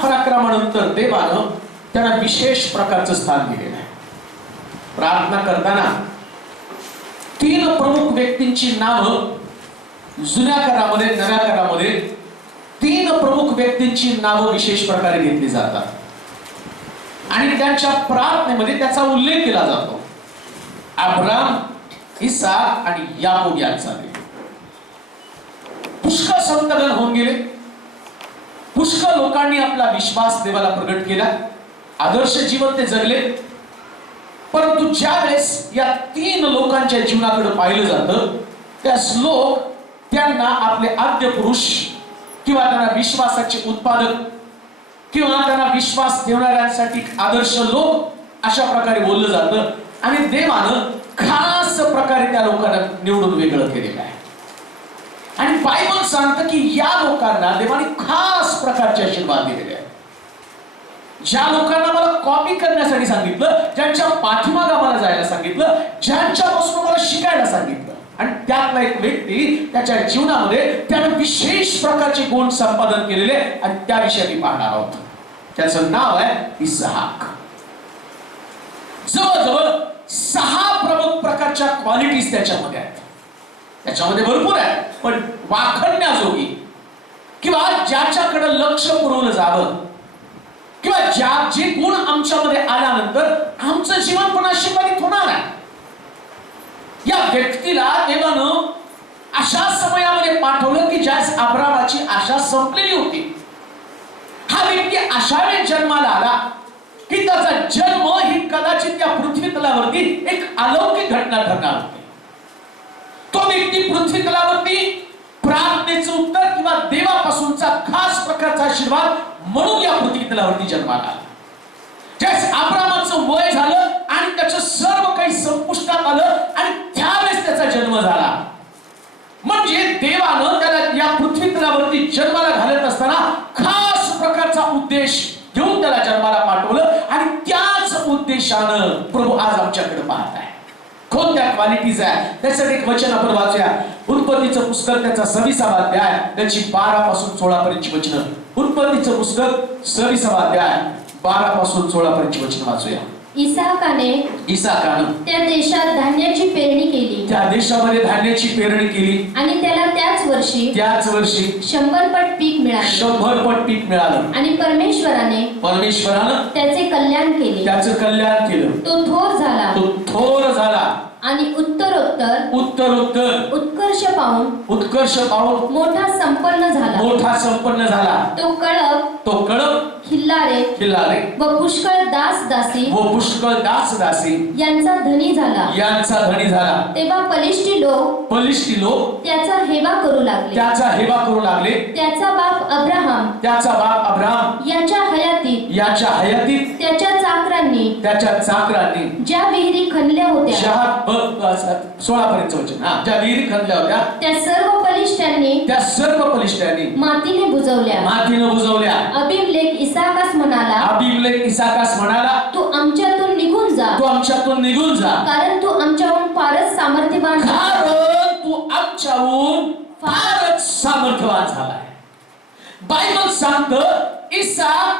पराक्रमानंतर देवानं त्यांना विशेष प्रकारचं स्थान दिलेलं आहे. प्रार्थना करताना 3 प्रमुख व्यक्तींची नावं जुन्या करारामध्ये, नव्या करारामध्ये 3 प्रमुख व्यक्तींची नावं विशेष प्रकारे घेतली जातात आणि त्यांच्या प्रार्थनेमध्ये त्याचा उल्लेख केला जातो. अब्राम, इसाक आणि याकूब यांचा. पुष्कळ संतगण होऊन गेले, पुष्कळ लोकांनी आपला विश्वास देवाला प्रगट केला, आदर्श जीवन ते जगले. परंतु ज्या वेळेस या 3 लोकांच्या जीवनाकडे पाहिलं जातं त्यास लोक त्यांना आपले आद्य पुरुष किंवा त्यांना विश्वासाचे उत्पादक किंवा त्यांना विश्वास ठेवणाऱ्यांसाठी आदर्श लोक अशा प्रकारे बोललं जातं आणि देवानं खास प्रकारे त्या लोकांना निवडून वेगळं केलेलं आहे. आणि बायबल सांगतं की या लोकांना देवाने खास प्रकारचे आशीर्वाद दिलेले आहेत. ज्या लोकांना मला कॉपी करण्यासाठी सांगितलं, ज्यांच्या पाठीमागे मला जायला सांगितलं, ज्यांच्यापासून मला शिकायला सांगितलं आणि त्यातला एक व्यक्ती त्याच्या जीवनामध्ये त्याने विशेष प्रकारचे गुण संपादन केलेले आणि त्याविषयी मी पाहणार आहोत. त्याचं नाव आहे इसहाक. जवळजवळ 6 प्रमुख प्रकारच्या क्वालिटीज त्याच्यामध्ये आहेत. त्याच्यामध्ये भरपूर आहे, पण वाखण्याजोगी किंवा ज्याच्याकडे लक्ष पुरवलं जावं किंवा जे गुण आमच्यामध्ये आल्यानंतर आमचं जीवन पण आशीर्वादित होणार आहे. या व्यक्तीला देवानं अशा समयामध्ये पाठवलं की ज्या अब्रामाची आशा संपलेली होती. हा व्यक्ती अशा वेळी जन्माला आला की त्याचा जन्म ही कदाचित त्या पृथ्वी तलावरती एक अलौकिक घटना ठरणार होती. तो व्यक्ती पृथ्वी तलावरती प्रार्थनेचं उत्तर किंवा देवापासूनचा खास प्रकारचा आशीर्वाद म्हणून या पृथ्वी तलावरती जन्माला आला. ज्यावेळेस अब्रामाचं वय झालं आणि त्याचं सर्व काही संपुष्टात आलं आणि त्यावेळेस त्याचा जन्म झाला. म्हणजे देवानं त्याला या पृथ्वी तलावरती जन्माला घालत असताना खास प्रकारचा उद्देश घेऊन त्याला जन्माला पाठवलं आणि त्याच उद्देशानं प्रभू आज आमच्याकडे पाहत आहे. कोणत्या क्वालिटीज आहे त्यासाठी एक वचन आपण वाचूया. उत्पत्तीचं पुस्तक त्याचा 26वा अध्याय त्याची 12 पासून 16 पर्यंतची वचनं. उत्पत्तीचं पुस्तक 26वा अध्याय 12 पासून 16 पर्यंतची वचनं वाचूया. इसाकाने त्या देशात धान्याची पेरणी केली. त्या देशामध्ये धान्याची पेरणी केली आणि त्याला त्याच वर्षी 100 पट पीक मिळाले. 100 पट पीक मिळालं. आणि परमेश्वरानं त्याचे कल्याण केले. त्याचं कल्याण केलं. तो थोर झाला आणि उत्तरोत्तर उत्कर्ष पावून मोठा संपन्न झाला. तो कळप खिल्लारे व पुष्कळ दास दासी यांचा धनी झाला. तेव्हा पलिष्टी लोक त्याचा हेवा करू लागले. त्याचा बाप अब्राहाम याच्या हयातीत त्याच्या चाकरांनी ज्या विहिरी खणल्या होत्या 16 पर्यंत वचन. ज्या विहिरी खणल्या होत्या त्या सर्व पलिष्ट्यांनी मातीने बुजवल्या. अबीमेलेक इसाकास म्हणाला तू आमच्यातून निघून जा कारण तू आमच्याहून फारच सामर्थ्यवान झालाय. बायबल सांगतं इसाक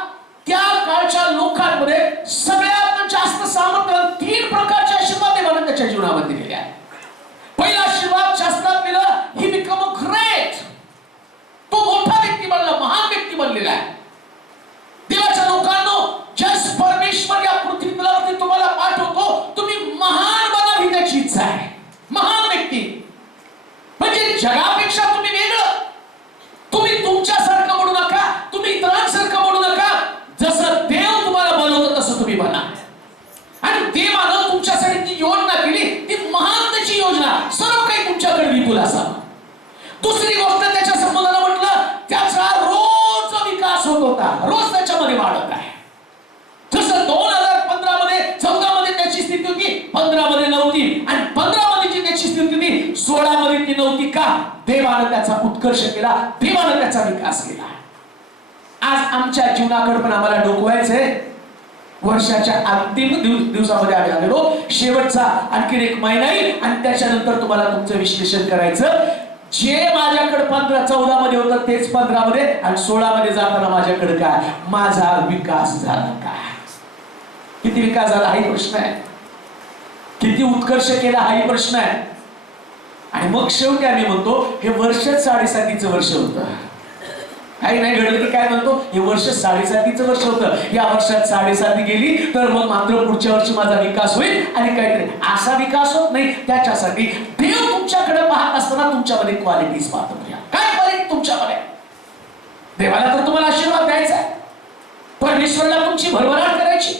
त्या काळच्या लोकांमध्ये सगळ्यात जास्त सामर्थ्यवान 3 प्रकारचे आशीर्वाद देवाने त्याच्या जीवनामध्ये दिलेले आहेत. पहिला आशीर्वाद शास्त्रात दिलं, ही बिकम अ ग्रेट. तो मोठा व्यक्ती बनला, महान व्यक्ती बनलेला आहे. देवाच्या लोकांनो, जस परमेश्वर या पृथ्वी तलावरती तुम्हाला पाठवतो, तुम्ही महान बना ही त्याची इच्छा आहे. महान व्यक्ती म्हणजे जगापेक्षा तुम्ही वेगळं. तुम्ही तुमच्यासारखं म्हणू नका, तुम्ही इतरांसारखं म्हणू नका. जसं देव तुम्हाला बनवतो तसं तुम्ही बना. आणि देवानं तुमच्यासाठी ती योजना केली, ती महान त्याची योजना, सर्व काही तुमच्याकडे विपुल असावं. दुसरी गोष्ट त्याच्या संबंधानं म्हटलं, त्याचा रोज विकास होत होता, रोज त्याच्यामध्ये वाढत आहे. जसं 2015 मध्ये 14 मध्ये त्याची स्थिती होती, 15 मध्ये नव्हती आणि 15 मध्ये जी त्याची स्थिती होती परिस्थिती 16 मध्ये ती नव्हती का? देवानं त्याचा उत्कर्ष केला, देवानं त्याचा विकास केला. आज आमच्या जीवनाकडे पण आम्हाला डोकवायचंय. वर्षाच्या अंतिम दिवसामध्ये आम्ही आलेलो, शेवटचा आणखी एक महिना येईल आणि त्याच्यानंतर तुम्हाला तुमचं विश्लेषण करायचं. जे माझ्याकडे 14 मध्ये होतं तेच 15 मध्ये आणि 16 मध्ये जाताना माझ्याकडे काय, माझा विकास झाला काय? किती विकास झाला हाही प्रश्न आहे. किती उत्कर्ष केला हाही प्रश्न आहे. आणि मग शेवटी आम्ही म्हणतो हे वर्ष 7.5 वर्ष होतं. काही नाही घडलं की काय म्हणतो हे वर्ष 7.5 वर्ष होतं. या वर्षात 7.5 गेली तर मग मात्र पुढच्या वर्षी माझा विकास होईल आणि काहीतरी असा विकास होत नाही. त्याच्यासाठी देव तुमच्याकडे पाहत असताना तुमच्यामध्ये क्वालिटीज पाहतो. काय क्वालिटी तुमच्यामध्ये? देवाला तर तुम्हाला आशीर्वाद द्यायचा आहे, परमेश्वराला तुमची भरभराट करायची.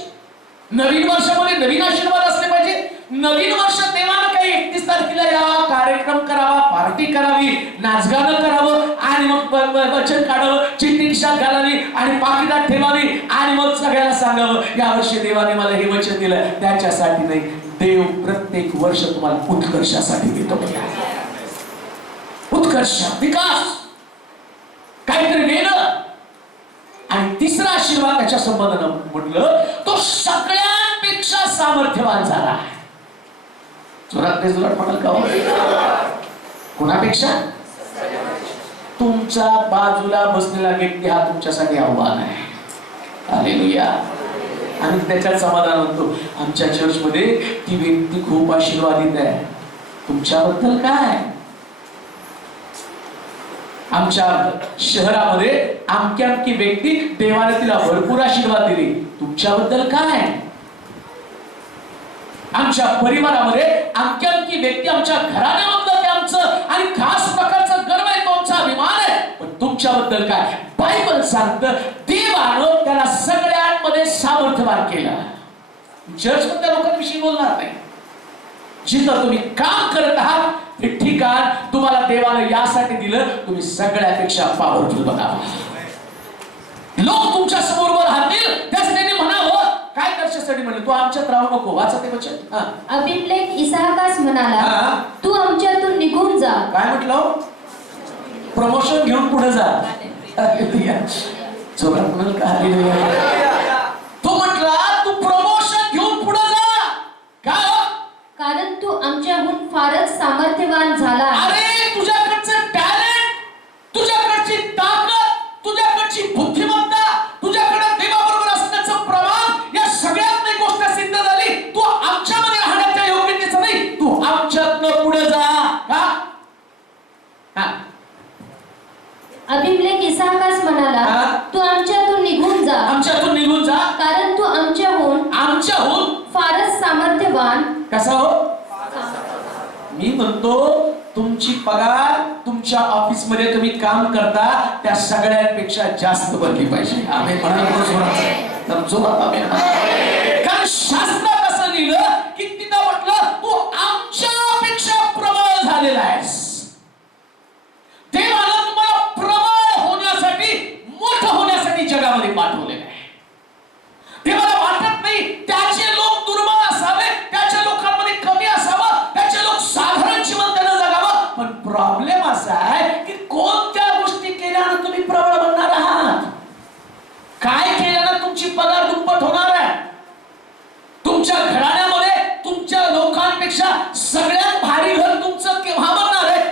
नवीन वर्षामध्ये नवीन आशीर्वाद असले पाहिजे. नवीन वर्ष देवानं काही 31 तारखेला यावा, कार्यक्रम करावा, पार्टी करावी, नाचगाणं करावं आणि मग वचन काढावं, चिठ्ठी खिशात घालावी आणि पाकिटात ठेवावी आणि मग सगळ्यांना सांगावं या वर्षी देवाने मला हे वचन दिलं. त्याच्यासाठी नाही, देव प्रत्येक वर्ष तुम्हाला उत्कर्षासाठी देतो. उत्कर्ष, विकास, काहीतरी वेगळं. आणि तिसरा आशीर्वाद त्याच्या संबंधानं म्हटलं तो सगळ्यांपेक्षा सामर्थ्यवान झाला. जोरात ते जोरात म्हणाल का? कोणापेक्षा? तुमच्या बाजूला बसलेला व्यक्ती हा तुमच्यासाठी आव्हान आहे. हालेलुया. आणि त्याच्यात समाधान होतो. आमच्या चर्चमध्ये ती व्यक्ती खूप आशीर्वादित आहे. तुमच्याबद्दल काय? आमच्या शहरामध्ये आमकी व्यक्ती देवाने तिला भरपूर आशीर्वाद दिले. तुमच्याबद्दल काय? आमच्या परिवारामध्ये आमकी व्यक्ती आमच्या घराण्यामधलं ते आमचं आणि खास प्रकारचं गर्व आहे, तो आमचा अभिमान आहे. पण तुमच्याबद्दल काय? बायबल सांगतं देवानं त्याला सगळ्यांमध्ये सामर्थ्यवान केलं. चर्च मधल्या लोकांविषयी बोलणार नाही. जिथं तुम्ही काम करत आहात ते ठिकाण तुम्हाला देवानं यासाठी दिलं तुम्ही सगळ्यापेक्षा पॉवरफुल बनावा. लोक तुमच्या समोर राहतील त्याच त्यांनी म्हणावं काय कशासाठी म्हणलं तू आमच्यात राहू नको. वाचा ते वचन. अबीमेलेक इसाकास म्हणाला तू आमच्यातून निघून जा. काय म्हटलं? प्रमोशन घेऊन पुढे जा. जोरात म्हणाल का? हालेलुया. तो म्हटला तू प्रमोशन घेऊन पुढे जा. का? कारण तू आमच्याहून फारच सामर्थ्यवान झाला. अरे तुझ्याकडचं टॅलेंट, तुझ्याकडची ताकद, तुझ्याकडची बुद्धिमत्ता, तुझ्याकडे देवाबरोबर असण्याचं प्रमाण, या सगळ्यात एक गोष्ट सिद्ध झाली. तू आमच्यामध्ये राहण्याच्या योग्यतेचं नाही, तू आमच्यातनं पुढे जा. का? अबीमेलेक इसाकास म्हणाला तू आमच्यातून निघून जा. आमच्यातून निघून जा. कारण तू आमच्याहून फारच सामर्थ्यवान. कसा हो? मी म्हणतो तुमची पगार तुमच्या ऑफिस मध्ये तुम्ही काम करता त्या सगळ्यांपेक्षा जास्त बनली पाहिजे. आम्ही कारण शास्त्रात असं लिहिलं की तिथं म्हटलं तू आमच्यापेक्षा प्रबळ झालेला आहेस. देवानं तुम्हाला प्रबळ होण्यासाठी, मोठं होण्यासाठी जगामध्ये पाठवलेलं आहे. देवाला वाटत नाही त्याचे लोक दुर्बळ असावे, त्याच्या लोकांमध्ये कमी असावं, त्याचे लोक साधारण जीवन त्यानं जगावं. पण प्रॉब्लेम असा आहे की कोणत्या गोष्टी केल्यानं तुम्ही प्रबळ बनणार आहात? काय केल्यानं तुमची पगार दुप्पट होणार आहे? तुमच्या घराण्यामध्ये तुमच्या लोकांपेक्षा सगळ्यात भारी घर तुमचं केव्हा बनणार आहे?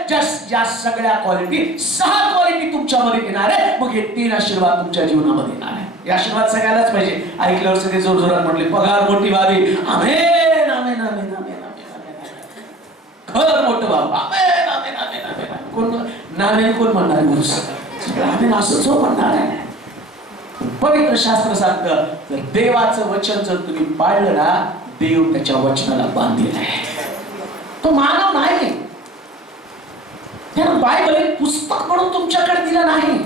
ज्या सगळ्या क्वालिटी, 6 क्वालिटी तुमच्यामध्ये येणार आहे. मग हे 3 आशीर्वाद तुमच्या जीवनामध्ये येणार आहे. हे आशीर्वाद सगळ्यालाच पाहिजे. ऐकल्यावर सगळे जोर जोरात म्हटले पगार मोठी व्हावी. आमेन आमेन आमेन आमेन. घर मोठं व्हावं. आमेन आमेन आमेन आमेन. कोण नामेन कोण म्हणणार आहे? आमेन असंच हो म्हणणार आहे. पवित्र शास्त्र सांगतं जर देवाचं वचन जर तुम्ही पाळलं ना, देव त्याच्या वचनाला बांधलेला आहे. तो मानव नाही. त्यानं बायबल एक पुस्तक म्हणून तुमच्याकडे दिलं नाही.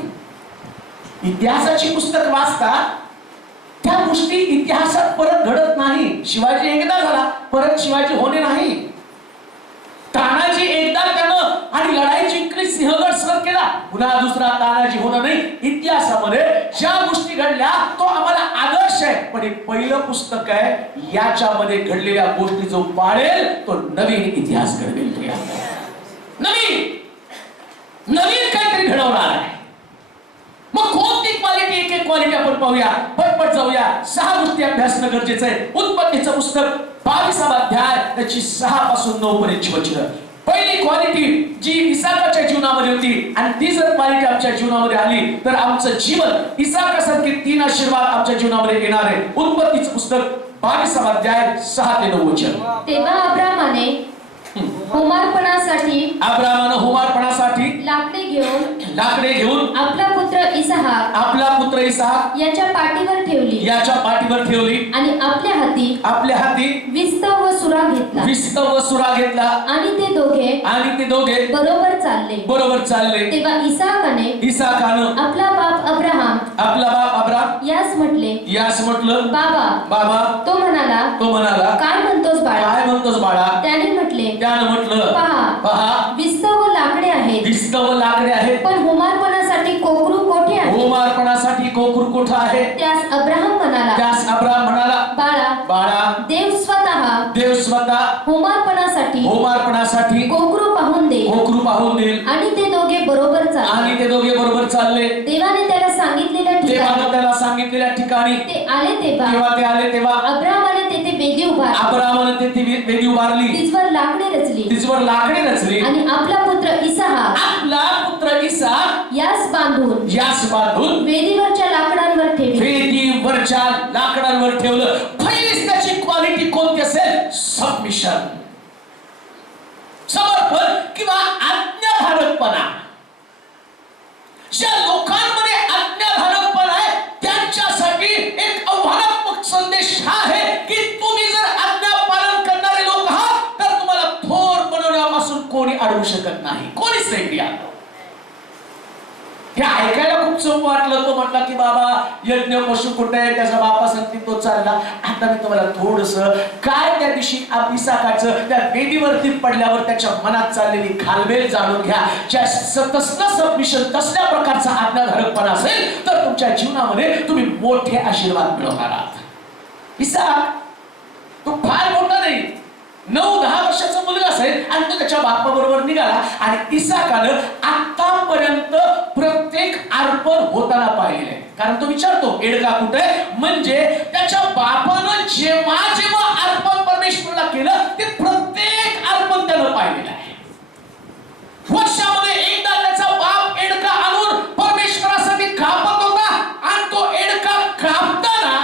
इतिहासाची पुस्तक वाचता त्या गोष्टी इतिहासात परत घडत नाही. शिवाजी एकदा झाला, परत शिवाजी होणे नाही. तानाजी एकदा त्यानं आणि लढाई जिंकली, सिंहगड सर केला, पुन्हा दुसरा तानाजी होणं नाही. इतिहासामध्ये ज्या गोष्टी घडल्या तो आम्हाला आदर्श आहे. पण एक पहिलं पुस्तक आहे, याच्यामध्ये घडलेल्या गोष्टी जो पाळेल तो नवीन इतिहास घडवेल. नवीन काहीतरी घडवणार आहे. मग कोणती क्वालिटी, एक एक क्वालिटी आपण पाहूया, पटपट जाऊया. 6 गोष्टी अभ्यासणं गरजेचं आहे. उत्पत्तीचं पुस्तक 22वा अध्याय त्याची 6 पासून 9 पर्यंतची वचनं. पहिली क्वालिटी जी इसाकाच्या जीवनामध्ये होती, आणि ती जर क्वालिटी आमच्या जीवनामध्ये आली तर आमचं जीवन इसाकासारखे 3 आशीर्वाद आमच्या जीवनामध्ये येणार आहे. उत्पत्तीचं पुस्तक 22वा अध्याय 6 ते 9 वचन. तेव्हा अब्रामाने होमार्पणासाठी लाकडे घेऊन आपला पुत्र इसहाक याच्या पाठीवर ठेवली आणि आपल्या हाती विस्तव व सुरा घेतला आणि ते दोघे बरोबर चालले. तेव्हा इसाकाने आपला बाप अब्राहाम यास म्हटलं, बाबा. तो म्हणाला, काय म्हणतोस बाळा? त्याने म्हटले, पहा, विस्तव व लाकडे आहेत, पण होमार्पणासाठी कोकरू कोठे आहे? त्यास अब्राहम म्हणाला, बाळा, देव स्वतः होमार्पणासाठी कोकरू पाहून देईल. आणि ते दोघे बरोबर चालले. देवाने त्याला सांगितलेल्या ठिकाणी ते आले तेव्हा अब्राहमाने तेथे वेदी उभारली. तिचवर लाकडे रचली आणि आपला पुत्र इसहाक यास बांधून वेदीवरच्या लाकडांवर ठेवलं. पहिलीच त्याची क्वालिटी कोणती असेल? सबमिशन, समर्पण किंवा आज्ञाधारकपणा. ज्या लोकांमध्ये आज्ञाधारकपणा आहे त्यांच्यासाठी एक आव्हानात्मक संदेश हा आहे की तुम्ही जर आज्ञा पालन करणारे लोक आहात तर तुम्हाला थोर बनवण्यापासून कोणी अडवू शकत नाही, कोणीच नाही. हे ऐकायला खूप सोपं वाटलं. तो म्हटला की बाबा यज्ञ पशु कुठे आहे? त्याचा बापा सांगते तो चालला. आता मी तुम्हाला थोडस काय त्या दिवशी इसाकाचं त्या वेदीवरती पडल्यावर त्याच्या मनात चाललेली घालमेल जाणून घ्या. तसलं सबमिशन, तसल्या प्रकारचा आज्ञाधारकपणा असेल तर तुमच्या जीवनामध्ये तुम्ही मोठे आशीर्वाद मिळवणार आहात. इसाक तो फार मोठा नाही, 9-10 वर्षाचा मुलगा असेल आणि तो त्याच्या बापाबरोबर निघाला. आणि इसाकानं आतापर्यंत प्रत्येक अर्पण होताना पाहिलेलं आहे. कारण तो विचारतो, एडका कुठे? म्हणजे त्याच्या बापानं जेव्हा अर्पण परमेश्वराला केलं ते प्रत्येक अर्पण त्यानं पाहिलेलं आहे. वर्षामध्ये एकदा त्याचा बाप एडका आणून परमेश्वरासाठी कापत होता. आणि तो एडका कापताना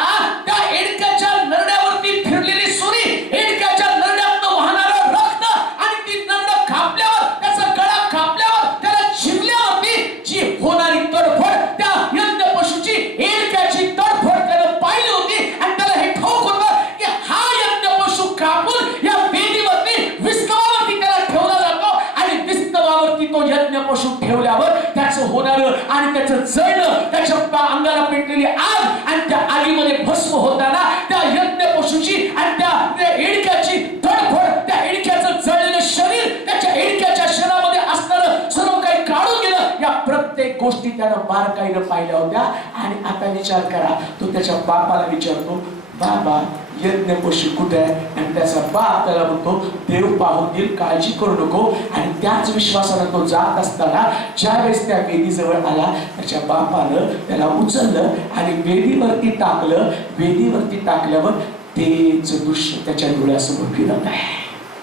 त्या एडक्याच्या नरड्यावरती फिरलेली सुरी, एडक्याच्या नरड्यातनं वाहणारं रक्त आणि ती नरड कापल्यावर, त्याचा गळा कापल्यावर, त्याला चिरल्यावरती जी होणारी तडफड, त्या यज्ञ पशुची एडक्याची तडफड त्यानं पाहिली होती. आणि त्याला हे ठाऊक होतं की हा यज्ञ पशु कापून या वेदीवरती विस्तवावरती त्याला ठेवला जातो. आणि विस्तवावरती तो यज्ञ पशु ठेवल्यावर त्याचं होणारं आणि त्याचं जळणं, त्याच्या अंगाला पेटलेली आग आणि त्या आगीमध्ये भस्म होताना त्या यज्ञ पशुची आणि त्या एडक्याची तडफड, त्या एडक्याचं जळलेलं शरीर, त्याच्या एडक्याच्या शरीरामध्ये असणारं सर्व काही काढून गेलं. या प्रत्येक गोष्टी त्यानं बारकाईनं पाहिल्या होत्या. आणि आता विचार करा, तो त्याच्या बापाला विचारतो, बाबा यज्ञ पशु कुठे आहे? आणि त्याचा बाप त्याला म्हणतो, देव पाहून देईल, काळजी करू नको. आणि त्याच विश्वासानं तो जात असताना ज्यावेळेस त्या वेदीजवळ आला, त्याच्या बापानं त्याला उचललं आणि वेदीवरती टाकलं. वेदीवरती टाकल्यावर तेच दृश्य त्याच्या डोळ्यासमोर फिरत आहे.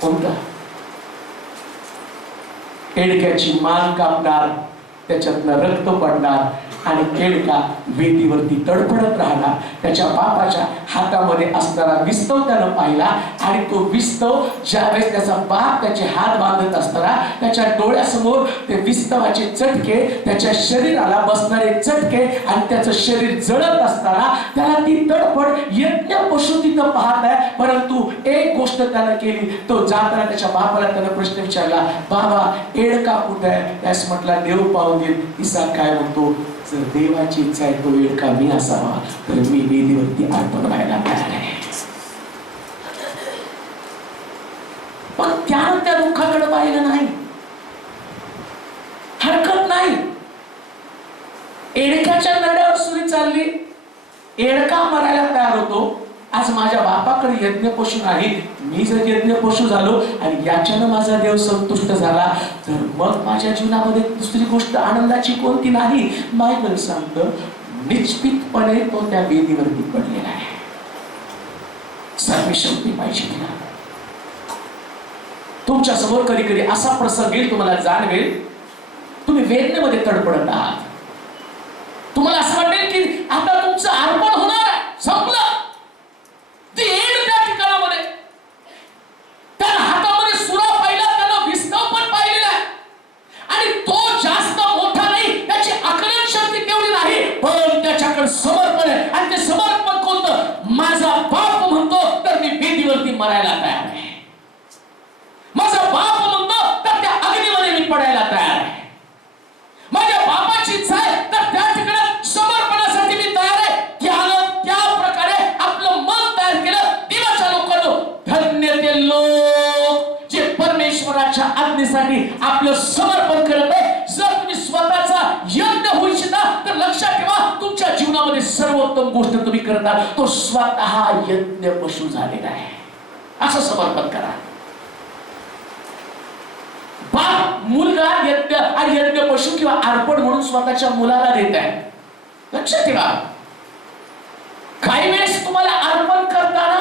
कोणतं? एडक्याची मान कापणार, त्याच्यातनं रक्त पडणार आणि एडका वेदीवरती तडफडत राहणार. त्याच्या बापाच्या हातामध्ये असणारा विस्तव त्यानं पाहिला. आणि तो विस्तव ज्यावेळेस त्याचा बाप त्याचे हात बांधत असताना त्याच्या डोळ्यासमोर ते विस्तवाचे चटके, त्याच्या शरीराला बसणारे चटके आणि त्याचं शरीर जळत असताना त्याला ती तडफड यज्ञ पशु तिथं पाहत आहे. परंतु एक गोष्ट त्यानं केली, तो जाताना त्याच्या बापाला त्यानं प्रश्न विचारला, बाबा एडका कुठे आहे? त्यास म्हटला, देव पाहून देईल. इसाक काय म्हणतो, जर देवाची इच्छा आहे तो एडका मी असावा तर मी वेदीवरती अर्पण व्हायला तयार आहे. पण त्यानं त्या दुःखाकडे पाहिलं नाही. हरकत नाही, एडक्याच्या नरड्यावर सुरी चालली, एडका मरायला तयार होतो. आज माझ्या बापाकडे यज्ञ पशु नाही, मी जर यज्ञ पशु झालो आणि याच्यानं माझा देव संतुष्ट झाला तर मग माझ्या जीवनामध्ये दुसरी गोष्ट आनंदाची कोणती नाही. बायबल सांगतं निश्चितपणे तो त्या वेदीवरती पडलेला आहे. सर्वशक्ती पाहिजे तिला. तुमच्या समोर कधी कधी असा प्रसंग येईल, तुम्हाला जाणवेल तुम्ही वेदनेमध्ये तडपडत आहात. तुम्हाला असं वाटेल की आता तुमचं अर्पण होणार आहे, संपलं. ते एंड त्या ठिकाणामध्ये त्याला हातामध्ये सुरा पाहिला, त्याला विस्तव पण पाहिलेला आहे आणि तो जास्त मोठा नाही, त्याची आकलन शक्ती तेवढी नाही, पण त्याच्याकडे समर्पण आहे. आणि ते समर्पण कोणतं? माझा बाप म्हणतो तर मी वेदीवरती मरायला तयार आहे. माझा बाप म्हणतो तर त्या अग्नीमध्ये मी पडायला तयार आहे. माझ्या बापाची इच्छा आहे तर त्या ठिकाणी समर्पणासाठी मी तयार आहे. त्यानं त्या प्रकारे आपलं मन तयार केलं. देवाच्या लोकांनो, धन्य ते लोक जे परमेश्वराच्या आज्ञेसाठी आपलं समर्पण करत आहे. जर तुम्ही स्वतःचा यज्ञ होऊ इच्छिता तर लक्षात ठेवा, तुमच्या जीवनामध्ये सर्वोत्तम गोष्ट तुम्ही करता तो स्वतः यज्ञ पशु झालेला आहे. असं समर्पण करा. बाप मुलगा यज्ञ आणि यज्ञ पशु किंवा अर्पण म्हणून स्वतःच्या मुलाला देत आहे. लक्षात ठेवा, काही वेळेस तुम्हाला अर्पण करताना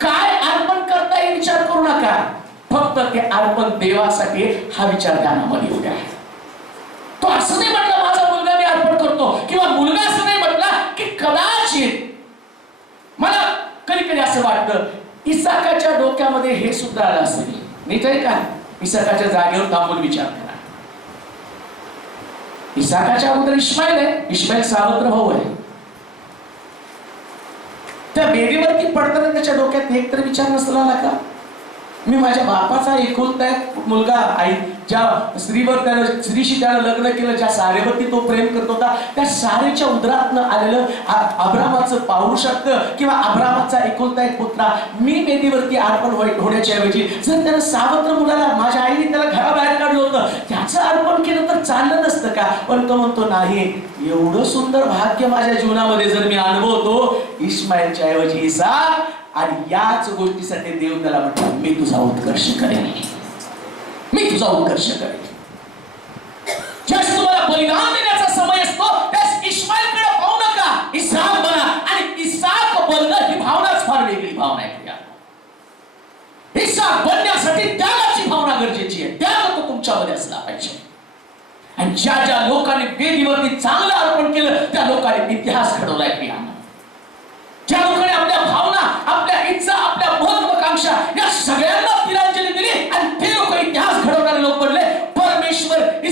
काय अर्पण करता येईल विचार करू नका. फक्त ते अर्पण देवासाठी हा विचार ध्यानामध्ये येऊ द्या. तो असं नाही म्हटलं माझा मुलगा मी अर्पण करतो, किंवा मुलगा असं नाही म्हटला की कदाचित. मला कधी कधी असं वाटतं इसाकाच्या डोक्यामध्ये हे सुद्धा आलं असेल. नीट आहे का? इसाकाच्या जागेवर थांबून विचार करा. इसाकाच्या अगोदर इश्माईल आहे. इश्माईल सावत्र भाऊ आहे. त्या वेदीवरती पडताना त्याच्या डोक्यात एक तर विचार नसला आला का, मी माझ्या बापाचा एकुलता एक मुलगा, आई ज्या स्त्रीवर त्यानं स्त्रीशी त्यानं लग्न केलं, ज्या सारेवरती तो प्रेम करत होता, त्या सारेच्या उदरातनं आलेलं अब्रामाचं पाऊरुषत्व किंवा अब्रामाचा एकुलता एक पुत्रा मी वेदीवरती अर्पण होण्याच्या ऐवजी जर त्यानं सावत्र मुलाला माझ्या आईने त्याला घराबाहेर काढलं होतं, त्याचं अर्पण केलं तर चाललं नसतं का? पण तो म्हणतो नाही, एवढं सुंदर भाग्य माझ्या जीवनामध्ये जर मी अनुभवतो इस्माईलच्या ऐवजी इसाक, आणि याच गोष्टीसाठी देव त्याला म्हटलं मी तुझा उत्कर्ष करेन, मी तुझा उत्कर्ष करेन. ज्यावेळेस तुम्हाला बलिदान देण्याचा समय असतो त्यास इस्माईलकडे पाहू नका, इसाक बना. आणि इसाक बनणं ही भावनाच फार वेगळी भावना आहे. इसाक बनण्यासाठी त्यागाची भावना गरजेची आहे. त्याग तो तुमच्यामध्ये असला पाहिजे. आणि ज्या ज्या लोकांनी वेदीवरती चांगलं अर्पण केलं त्या लोकांनी इतिहास घडवलाय. प्रियांनो, ज्या लोकांनी आपल्या भावना, आपल्या इच्छा, आपल्या महत्वाकांक्षा या सगळ्यांना तिलांजली दिली आणि ते लोक इतिहास घडवणारे लोक बनले. परमेश्वर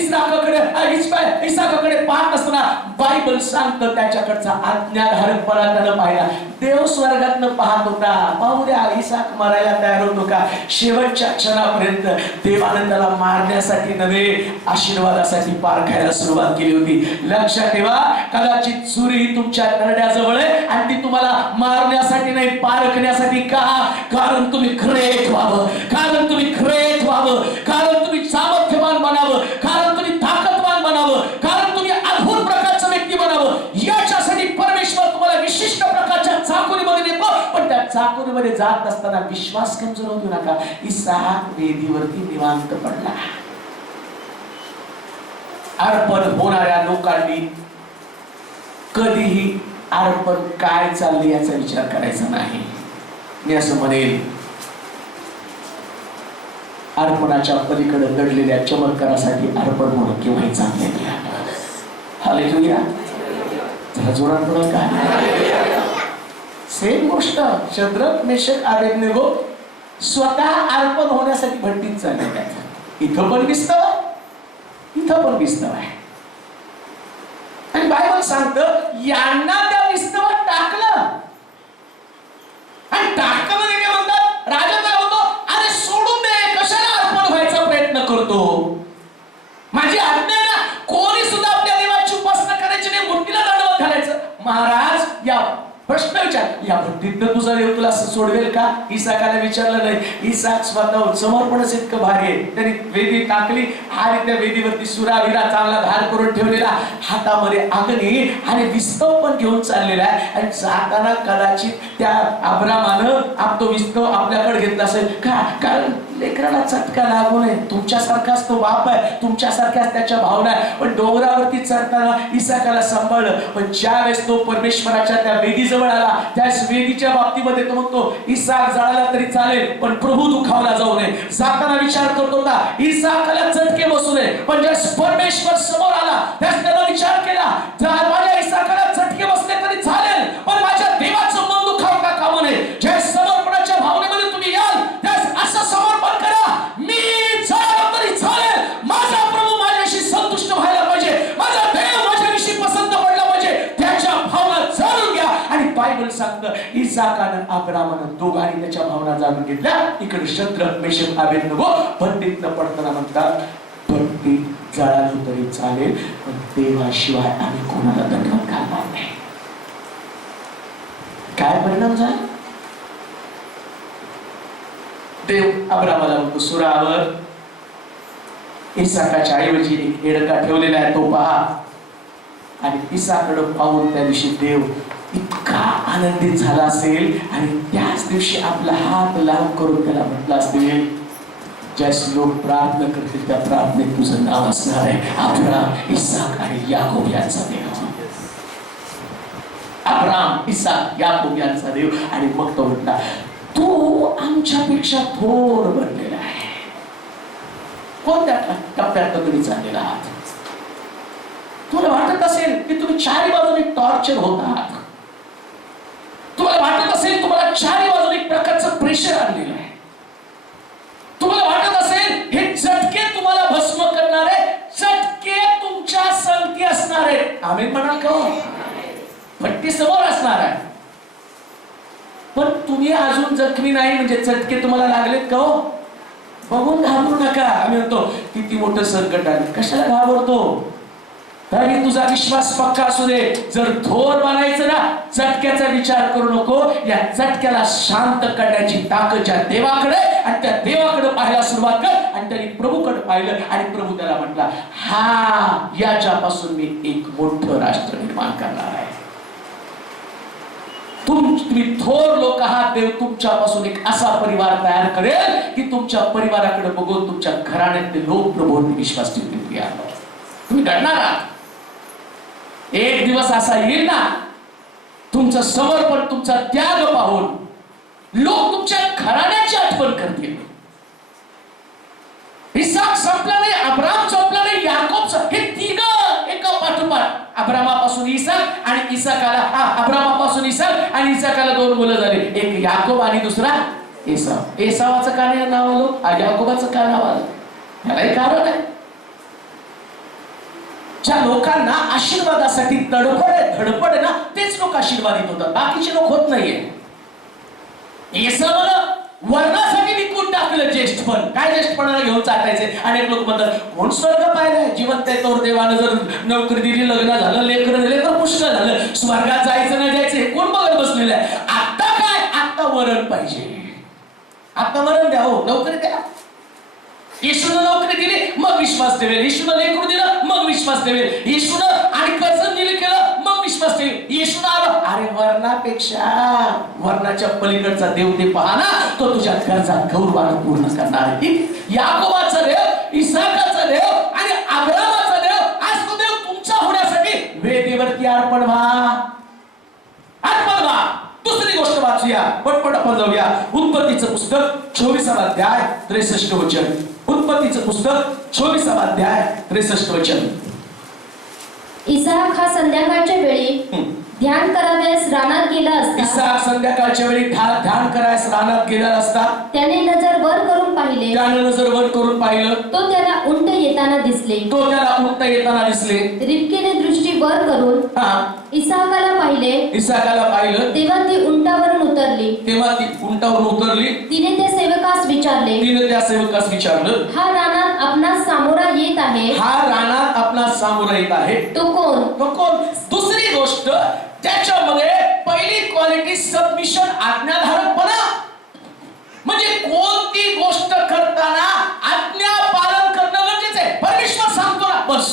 इसाकाकडे पाहत असताना बायबल सांगतं त्याच्याकडचा आज्ञाधारकपणा त्यानं पाहिला. देव स्वर्गातनं पाहत होता, पाहू द्या इसाक मरायला तयार होतो का. शेवटच्या क्षणापर्यंत देवानं त्याला मारण्यासाठी नव्हे आशीर्वादासाठी पारखायला सुरुवात केली होती. लक्षात ठेवा, कदाचित सुरी ही तुमच्या नरड्याजवळ आहे आणि ती तुम्हाला मारण्यासाठी नाही, पारखण्यासाठी. का? कारण तुम्ही ग्रेट व्हावं, कारण तुम्ही ग्रेट व्हावं, कारण तुम्ही सामर्थ्यवान बनावं, कारण तुम्ही ताकदवान बनावं, कारण तुम्ही अद्भुत प्रकारचं व्यक्ती बनावं. याच्यासाठी परमेश्वर तुम्हाला विशिष्ट प्रकारच्या चाकोरीमध्ये देतो. पण त्या चाकोरीमध्ये जात असताना विश्वास कमजोर होऊ नका. इसाक वेदीवरती निवांत पडला. अर्पण होणाऱ्या लोकांनी कधीही अर्पण काय चालले याचा विचार करायचा नाही. मी असं म्हणेल, अर्पणाच्या पलीकडे दडलेल्या चमत्कारासाठी अर्पण होणं केव्हाही चांगले. हालेलुया. जरा जोरात बोला का. सेम गोष्ट शद्रक, मेशक, अबेदनेगो स्वतः अर्पण होण्यासाठी भट्टीत चालले आहेत. इथं पण विस्तव, इथं पण विस्तव आहे. आणि बायबल सांगतं यांना त्या विस्तवात टाकलं. आणि टाकलं म्हणजे काय म्हणतात, राजा काय होतो, अरे सोडून दे, कशाला अर्पण व्हायचा प्रयत्न करतो. माझी आज्ञा ना, कोणी सुद्धा आपल्या देवाची उपासना करायची नाही, मुठीला दंडवत घालायचं. महाराज या प्रश्न विचार, या भट्टीतनं तुझा देव तुला सोडवेल का? इसाकाला विचारलं नाही. इसाक स्वतः समर्पणच इतकं भारी आहे. त्यांनी वेदी टाकली आणि त्या वेदीवरती सुराविरा चांगला घाल करून ठेवलेला, हातामध्ये अग्नी आणि विस्तव पण घेऊन चाललेला आहे. आणि जाताना कदाचित त्या अब्रामानं तो विस्तव आपल्याकडे घेतला असेल का? कारण लेकराला चटका लागू नये. तुमच्यासारखाच तो बाप आहे, तुमच्यासारख्याच त्याच्या भावना आहे. पण डोंगरावरती चढताना इसाकाला सांभाळलं. पण ज्या वेळेस तो परमेश्वराच्या त्या वेदी जवळ आला, त्या वेदीच्या बाबतीमध्ये तो म्हणतो इसाक जळाला तरी चालेल पण प्रभू दुखावला जाऊ नये. जाताना विचार करत होता इसाकाला चटके बसू नये, पण ज्यास परमेश्वर समोर आला त्यास त्यानं विचार केला माझ्या इसाकाला चटके बसले तरी चालेल पण माझ्या देवाचं मन दुखावता कामा नये. ज्या समर्पणाच्या भावनेमध्ये तुम्ही याल त्यास असं समर्पण करा, मी जळालो तरी चालेल, माझा प्रभू माझ्याशी संतुष्ट व्हायला पाहिजे, माझा देव माझ्याविषयी पसंत पडला पाहिजे, त्याच्या भावना जाणून घ्या. आणि बायबल सांगतं इसाकानं अब्रामानं दोघांनी त्याच्या भावना जाणून घेतल्या. इकडे शद्रक मेशक अबेदnego भट्टीतनं पडताना म्हणतात भट्टीत जळालो तरी चालेल पण देवाशिवाय आम्ही कोणाला दंडवत घालणार नाही. काय परिणाम झाला? देव अब्रामाला म्हणतो सुरावर इसाकाच्या ऐवजी एक एडका ठेवलेला आहे तो पहा. आणि इसाकडं पाहून त्या दिवशी देव इतका आनंदित झाला असेल आणि त्याच दिवशी आपला हात लांब करून त्याला म्हटलं असेल ज्यास लोक प्रार्थना करतील त्या प्रार्थनेत तुझं नाव असणार आहे, अब्राम इसाक आणि याकोब यांचा देव. अब्राम इसाक याकोब यांचा देव. आणि मग तो म्हटला तू आमच्यापेक्षा थोर बनलेला आहे. कोणत्या टप्प्यात तुम्ही चाललेला आहात? तुला वाटत असेल की तुम्ही चारी बाजूने टॉर्चर होत आहात, तुम्हाला वाटत असेल तुम्हाला चारी बाजूने एक प्रकारचं प्रेशर आणलेलं आहे, तुम्हाला वाटत असेल हे झटके तुम्हाला भस्म करणारे झटके तुमच्या संगती असणार आहेत. आम्ही म्हणाल का? भट्टी समोर असणार आहे पण तुम्ही अजून जखमी नाही म्हणजे चटके तुम्हाला लागलेत का? बघून घाबरू नका. आम्ही म्हणतो किती मोठं संकट आहे, कशाला घाबरतो? तरी तुझा विश्वास पक्का असू दे. जर थोर बनायचं ना चटक्याचा विचार करू नको. या चटक्याला शांत करण्याची ताकद ज्या देवाकडे आणि त्या देवाकडे पाहायला सुरुवात कर. आणि त्यांनी प्रभूकडे पाहिलं आणि प्रभू त्याला म्हटला हा याच्यापासून मी एक मोठं राष्ट्र निर्माण करणार आहे. तुम्ही थोर लोक आहात, देव तुमच्यापासून एक असा परिवार तयार करेल की तुमच्या परिवाराकडे बघून तुमच्या घराण्यातले लोक प्रभूवरती विश्वास ठेवतील. तुम्ही घडणार आहात. एक दिवस असा येईल ना तुमचं समर्पण तुमचा त्याग पाहून लोक तुमच्या घराण्याची आठवण करतील. इसाक संपला नाही, अब्राम संपला नाही, याकोब, हे तिघं एका पाठोपाठ अब्रामापासून इसाक आणि इसाकाला अब्रामापासून इसाक आणि इसाकाला दोन मुलं झाली, एक याकोब आणि दुसरा एसाव. एसावाचं का नाही नाव आलं, याकोबाचं का नाव आलं? यालाही कारण आहे. ज्या लोकांना आशीर्वादासाठी धडपड आहे ना तेच लोक आशीर्वादित होतात, बाकीचे लोक होत नाहीये. एसावानं वर्णासाठी विकून टाकलं ज्येष्ठपण. काय ज्येष्ठपणाला घेऊन चाटायचे? अनेक लोक म्हणतात कोण स्वर्ग पाहिलाय, जिवंत आहे तोवर देवानं जर नोकरी दिली, लग्न झालं, लेकरं दिले तर पुष्कळ झालं, स्वर्गात जायचं नाही जायचं हे कोण बघत बसलेलं आहे? आता काय? आता वरण पाहिजे, आता वरण द्या, हो नोकरी द्या. येशूनं नोकरी दिली मग विश्वास ठेवेल, येशूनं लेकरू दिलं मग विश्वास ठेवेल, येशूनं आणि कर्ज दिलं केलं मग विश्वास ठेवेल. येशूनं आलं, अरे वर्णापेक्षा वर्णाच्या पलीकडचा देव ते पहा ना, तो तुझ्या गरजा गौरवानं पूर्ण करणार आहे. याकोबाचा देव, इसाकाचा देव आणि अब्रामाचा देव, आज तो देव तुमचा होण्यासाठी वेदीवरती अर्पण व्हा, अर्पण व्हा. दुसरी गोष्ट वाचूया, पटपट आपण जाऊया. उत्पत्तीचं पुस्तक 24 अध्याय 63 वचन. उत्पत्तीचं पुस्तक 24 अध्याय 63 वचन. इसाक हा संध्याकाळच्या वेळी ध्यान करावयास रानात गेला असता. इसाक संध्याकाळच्या वेळी ध्यान करायस रानात गेला असता. त्याने नजर वर करून पाहिले. त्याने नजर वर करून पाहिलं. तो त्याला उंट येताना दिसले. तो त्याला उंट येताना दिसले. रिबकेने दृष्टी वर करून इसाकाला पाहिले. इसाकाला पाहिलं. तेव्हा ती उंटावरून उतरली. तेव्हा ती उंटावरून उतरली. तिने त्या सेवकास विचारले. तिने त्या सेवकास विचारलं, हा रानात आपणास सामोरा येत आहे. हा रानात आपणास सामोरा येत आहे. तो कोण? तो कोण? दुसरी गोष्ट त्याच्यामध्ये पहिली सबमिशन, आज्ञाधारक बना. म्हणजे कोणती गोष्ट करताना आज्ञा पालन करणं गरजेचं आहे. परमेश्वर सांगतो ना, बस.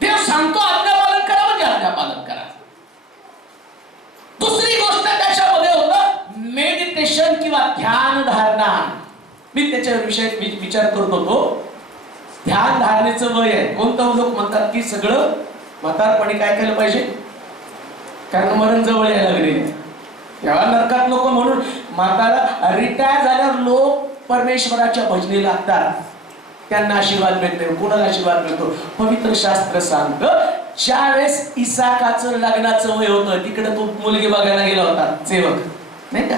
देव सांगतो आज्ञा पालन करा म्हणजे आज्ञा पालन करा. दुसरी गोष्ट त्याच्यामध्ये होतं मेडिटेशन किंवा ध्यान धारणा. मी त्याच्या विषयी विचार करत होतो. ध्यान धारणेचं वय आहे. कोणतं लोक म्हणतात की सगळं म्हातारपणी काय केलं पाहिजे, कारण मरण जवळ यायला लागले, तेव्हा नरकात नको म्हणून म्हातारा रिटायर झाल्यावर लोक परमेश्वराच्या भजनी लागतात, त्यांना आशीर्वाद मिळतो. कोणाला आशीर्वाद मिळतो? पवित्र शास्त्र सांगतं ज्या वेळेस इसाकाचं लग्नाचं वय होतं तिकडे तो मुलगी बघायला गेला होता सेवक, नाही का?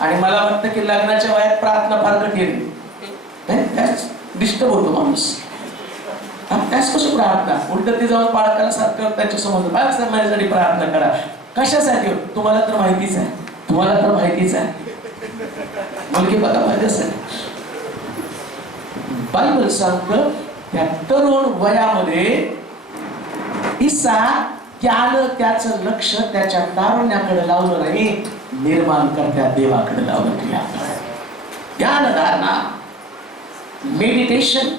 आणि मला वाटतं की लग्नाच्या वयात प्रार्थना फार कठीण आहे, डिस्टर्ब होतो माणूस. त्याच कसं प्रार्थना उलट ते जाऊन बाळकाला सारखं त्याच्या समोर माझ्यासाठी प्रार्थना करा. कशासाठी? तुम्हाला तर माहितीच आहे, तुम्हाला तर माहितीच आहे, मुलगी बघा माझ्यासाठी. बायबल सांगतं त्या तरुण वयामध्ये इसा त्यानं त्याचं लक्ष त्याच्या तारुण्याकडे लावलं नाही, निर्माण करत्या देवाकडे लावलं. ध्यान धारणा, मेडिटेशन.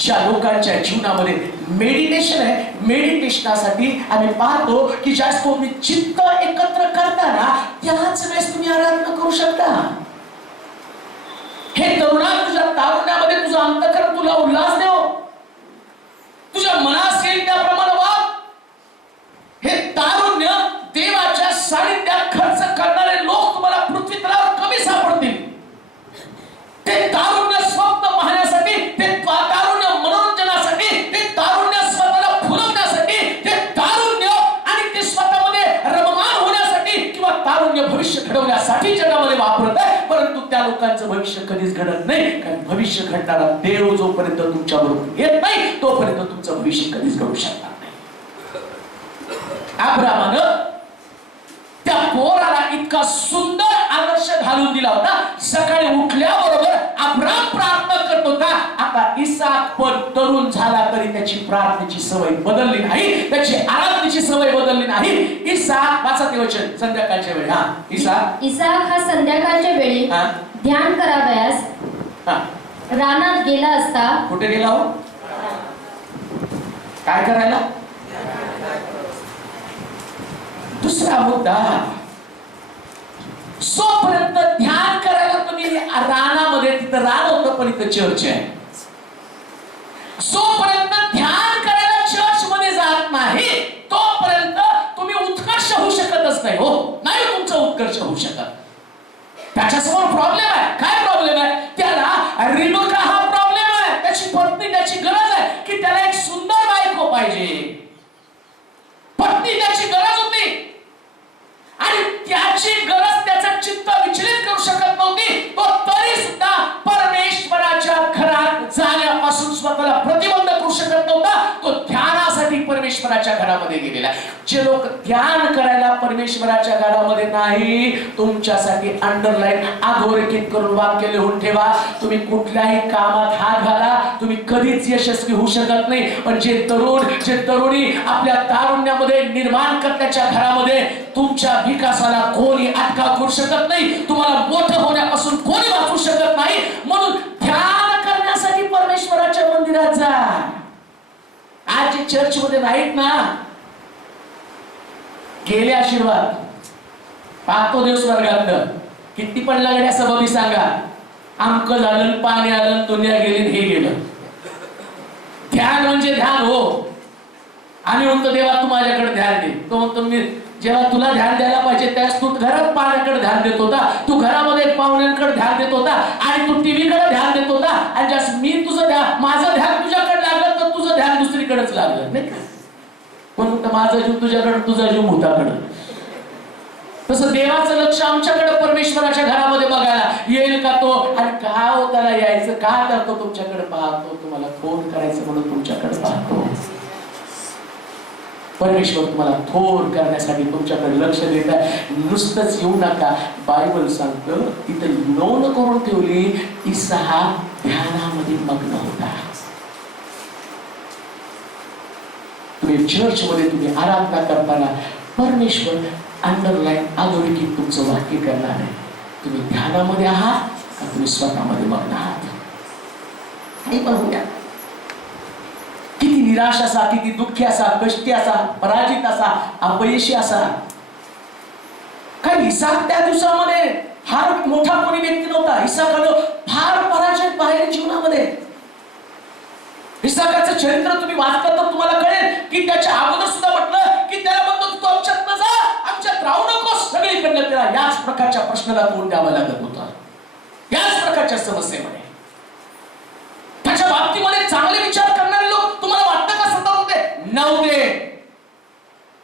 ज्या लोकांच्या जीवनामध्ये मेडिटेशन आहे, मेडिटेशनासाठी आम्ही पाहतो की जास्त तुम्ही चित्त एकत्र करताना त्याच वेळेस तुम्ही आराधना करू शकता. हे तरुणा, तुझ्या तारुण्यामध्ये तुझं अंतःकरण तुला उल्हास देव, तुझ्या मनास येईल त्याप्रमाणे वाग. हे तारुण्य देवाच्या सानिध्यात खर्च करणारे लोक तुम्हाला पृथ्वी तलावर कमी सापडतील. ते तारुण्य स्वप्न पाहण्यासाठी, ते तारुण्य मनोरंजनासाठी, ते तारुण्य स्वतःला फुलवण्यासाठी, ते तारुण्य आणि ते स्वतःमध्ये रममाण होण्यासाठी किंवा तारुण्य भविष्य घडवण्यासाठी जगामध्ये वापरत आहे. परंतु त्या लोकांचं भविष्य कधीच घडत नाही, कारण भविष्य घडणारा देव जोपर्यंत तुमच्या बरोबर येत नाही तोपर्यंत तुमचं भविष्य कधीच घडू शकणार नाही. अब्रामानं त्या पोराला इतका सुंदर आदर्श घालून दिला होता. सकाळी उठल्याबरोबर अब्राम प्रार्थना करत होता. आता इसाक पण तरुण झाला तरी त्याची प्रार्थनेची सवय बदलली नाही, त्याची आराधनेची सवय बदलली नाही. इसाक, वाचा ते वचन संध्याकाळच्या वेळी. इसाक हा संध्याकाळच्या वेळी ध्यान करावयास रानात गेला असता. कुठे गेला हो? काय करायला? दुसरा मुद्दा, जोपर्यंत ध्यान करायला तुम्ही रानामध्ये, तिथं रान होतं पण इथं चर्च आहे, जोपर्यंत ध्यान करायला चर्च मध्ये जात नाही तोपर्यंत तुम्ही उत्कर्ष होऊ शकतच नाही. हो, नाही तुमचा उत्कर्ष होऊ शकत. त्याच्यासमोर प्रॉब्लेम आहे. काय प्रॉब्लेम आहे? त्याला रिबका हा प्रॉब्लेम आहे. त्याची पत्नी, त्याची गरज आहे की त्याला एक सुंदर बायको पाहिजे. पत्नी त्याची गरज होती आणि त्याची गरज त्याचं चित्त विचलित करू शकत नव्हती. तो तरी सुद्धा परमेश्वराच्या घरात जाण्यापासून स्वतःला प्रतिबंध करू शकत नव्हता. तो ध्यानासाठी परमेश्वराच्या घरामध्ये गेलेला. जे लोक ध्यान करायला परमेश्वराच्या घरामध्ये नाही, तुमच्यासाठी अंडरलाईन अधोरेखित करून वाक्य लिहून ठेवा. तुम्ही कुठल्याही कामात हात घाला, तुम्ही कधीच यशस्वी होऊ शकत नाही. पण जे तरुण, जे तरुणी आपल्या तारुण्यामध्ये निर्माण करण्याच्या घरामध्ये, तुमच्या विकासाला कोणी अटकाव करू शकत नाही, तुम्हाला मोठं होण्यापासून कोणी वाचवू शकत नाही. म्हणून ध्यान करण्यासाठी परमेश्वराच्या मंदिरात जा. आज जे चर्च मध्ये नाहीत ना, गेले आशीर्वाद पाहतो देव स्वर्गातलं. किती पण लागण्या सबबी सांगा, आमक झालं, पाणी आलं, दुनिया गेली, हे गेलं. ध्यान म्हणजे ध्यान. हो, आम्ही म्हणतो देवा तू माझ्याकडे ध्यान दे. तो म्हणतो मी जेव्हा तुला ध्यान द्यायला पाहिजे त्यास तू घरात पाण्याकडे ध्यान देत होता, तू घरामध्ये पाहुण्यांकडे ध्यान देत होता आणि तू टीव्हीकडे ध्यान देत होता. आणि जस मी तुझं ध्यान, माझं ध्यान तुझ्याकडे लागलं तर तुझं ध्यान दुसरीकडेच लागलं, नाही का? म्हणून माझा जीव तुझ्याकडे, तुझा जीव भूताकडे. तसं देवाचं लक्ष आमच्याकडे परमेश्वराच्या घरामध्ये बघायला येईल का तो? आणि का हो त्याला यायचं का? तर तो तुमच्याकडे पाहतो, तुम्हाला फोन करायचं म्हणून तुमच्याकडे पाहतो. परमेश्वर तुम्हाला थोर करण्यासाठी तुमच्याकडे लक्ष देत आहे. नुसतंच येऊ नका. बायबल सांगतं तिथे नोंद करून ठेवली, इसा ध्यानामध्ये मग्न होता. तुम्ही चर्च मध्ये तुम्ही आराधना करताना परमेश्वर अंडरलाईन अधोरेखित तुमचं वाक्य करणार आहे. तुम्ही ध्यानामध्ये आहात का तुम्ही स्वतःमध्ये मग्न आहात? आणि बघूया, किती निराश असा, किती दुःखी असा, कष्टी असा, पराजित असा, अपयशी असा, काय इसाक त्या दिवसामध्ये फार मोठा कोणी व्यक्ती नव्हता. इसाकानं फार पराजय पाहिले जीवनामध्ये. इसाकाचं चरित्र तुम्ही वाचता तर तुम्हाला कळेल की त्याच्या अगोदर सुद्धा म्हटलं की त्याला म्हणतो तू आमच्यात न जा, आमच्यात राहू नकोस. सगळीकडनं त्याला याच प्रकारच्या प्रश्नाला तोंड द्यावं लागत होतं, याच प्रकारच्या समस्येमध्ये. त्याच्या बाबतीमध्ये चांगले विचार करणारे लोक तुम्हाला वाटतं का सतत होते? नव्हते.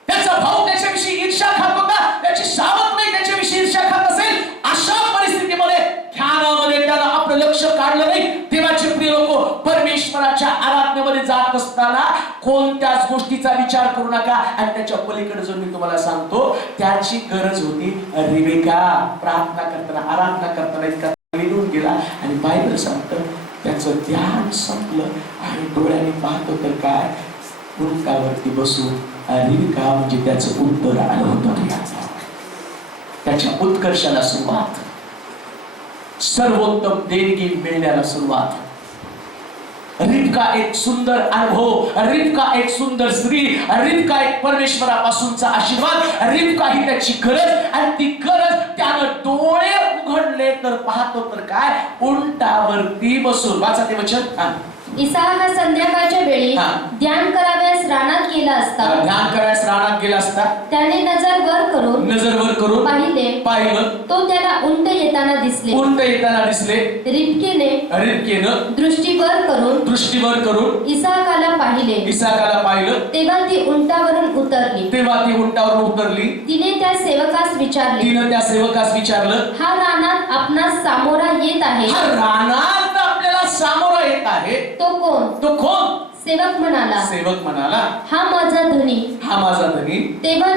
त्याचा भाऊ त्याच्याविषयी ईर्ष्या खात होता, त्याची सावक नाही त्याच्याविषयी ईर्ष्या खात असेल. अशा परिस्थितीमध्ये ध्यानामध्ये त्याला आपलं लक्ष काढलं नाही. देवाचे प्रिय लोक, परमेश्वराच्या आराधनेमध्ये जात असताना कोणत्याच गोष्टीचा विचार करू नका. आणि त्याच्या पलीकडे जो मी तुम्हाला सांगतो, त्याची गरज होती रिबेका. प्रार्थना करताना, आराधना करताना इतका विरून गेला. आणि बायबल सांगतं त्याचं ध्यान संपलं आणि डोळ्याने पाहतो तर काय, उंटावरती बसून रिबेका म्हणजे त्याचं उत्तर आलं होतं. त्याच्या उत्कर्षाला सुरुवात, सर्वोत्तम देणगी मिळण्याला सुरुवात. रिबका एक सुंदर अनुभव, रिबका एक सुंदर स्त्री, रिबका एक परमेश्वरापासूनचा आशीर्वाद, रिबका ही त्याची गरज. आणि ती गरज त्यानं डोळे उघडले तर पाहतो तर काय, उंटावरती बसून. वाचा ते वचन. इसाक संध्याकाळच्या वेळी ध्यान कराव्यास रानात गेला असता, ध्यान कराव्यास रानात गेला असता, त्याने नजर वर करून पाहिलं तो त्याला उंट येताना दिसले. रिबकेनं दृष्टी वर करून इसाकाला पाहिलं. तेव्हा ती उंटावरून उतरली. तिने त्या सेवकास विचारलं, हा रानात आपणास सामोरा येत आहे, आपल्याला सामोरा येत आहे, तो कोण? सेवक म्हणाला, हा माझा धनी. तेव्हा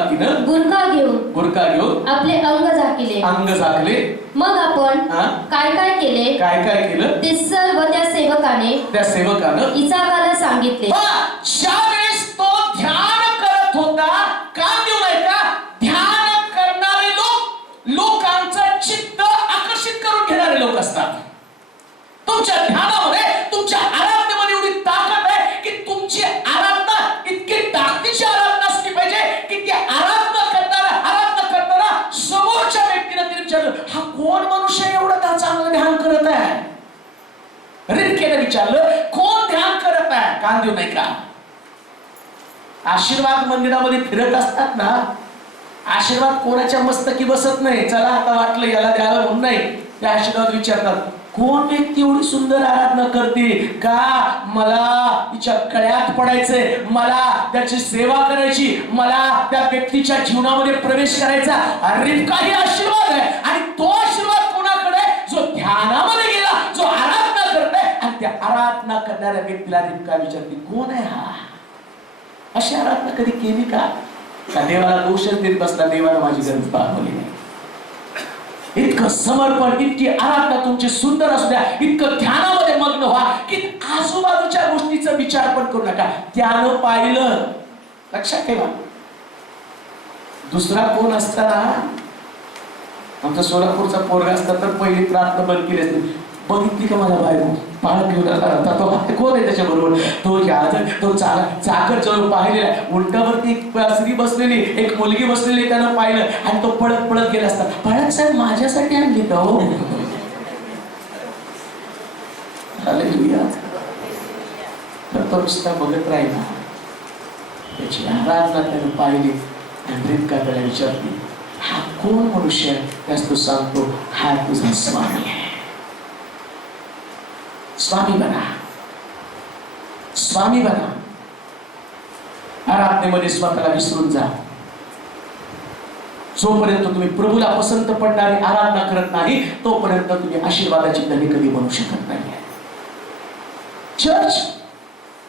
तिनं बुरखा घेऊन आपले अंग झाकले. मग आपण काय केले ते सर्व त्या सेवकाने इसाकाला सांगितले. ज्यावेळेस तो ध्यान करत होता, काम देऊ नये का, ध्यान करणारे लोकांचं चित्त आकर्षित करून घेणारे लोक असतात. तुमच्या ध्यानामध्ये, तुमच्या आराधनेमध्ये एवढी ताकद आहे की तुमची आराधना इतकी ताकदीची आराधना असली पाहिजे की ती आराधना करताना समोरच्या व्यक्तीने तिने विचारलं, हा कोण मनुष्य एवढं का चांगलं ध्यान करत आहे? रिबकेने विचारलं, कोण ध्यान करत आहे? कान देऊ नाही का? आशीर्वाद मंदिरामध्ये फिरत असतात ना, आशीर्वाद कोणाच्या मस्तकी बसत नाही. चला आता वाटलं याला द्यायला म्हणून नाही, ते आशीर्वाद विचारतात, कोण व्यक्ती एवढी सुंदर आराधना करते का, मला तिच्या कळ्यात पडायचंय, मला त्याची सेवा करायची, मला त्या व्यक्तीच्या जीवनामध्ये प्रवेश करायचा. रिबका ही आशीर्वाद आहे. आणि तो आशीर्वाद कोणाकडे? जो ध्यानामध्ये गेला, जो आराधना करतोय. आणि त्या आराधना करणाऱ्या व्यक्तीला रिबका विचारते, कोण आहे हा? अशी आराधना कधी केली का? देवाला दोषच देत बसला, देवाला माझी गरज भागवली नाही. इतकं समर्पण, इतकी आराधना तुमची सुंदर असू द्या, इतकं ध्यानामध्ये मग्न व्हा की आजूबाजूच्या गोष्टीचा विचार पण करू नका. त्यानं पाहिलं, लक्षात ठेवा. दुसरा कोण असताना, आमचा सोलापूरचा पोरगा असता तर पहिली प्रार्थना बंद केली असते. बघितली का माझा बायको पाळत घेऊन आला, तो कोण आहे त्याच्या बरोबर, तो चाकर जवळ पाहिलेला, उंटावरती एक स्त्री बसलेली, एक मुलगी बसलेली, त्यानं पाहिलं आणि तो पळत गेला असता. बाळक साहेब माझ्यासाठी आणली का हो? तर तो नुसता बघत राहिला. त्याची आराधना त्यानं पाहिली आणि रिबकाला विचारली, हा कोण मनुष्य आहे? त्यास तो सांगतो, हा तुझा स्वामी आहे. स्वामी बना. आराधनेमध्ये स्वतःला विसरून जा. जोपर्यंत तुम्ही प्रभूला पसंत पडणारी आराधना करत नाही, तोपर्यंत तुम्ही आशीर्वादाची धनी कधी बनू शकत नाही. चर्च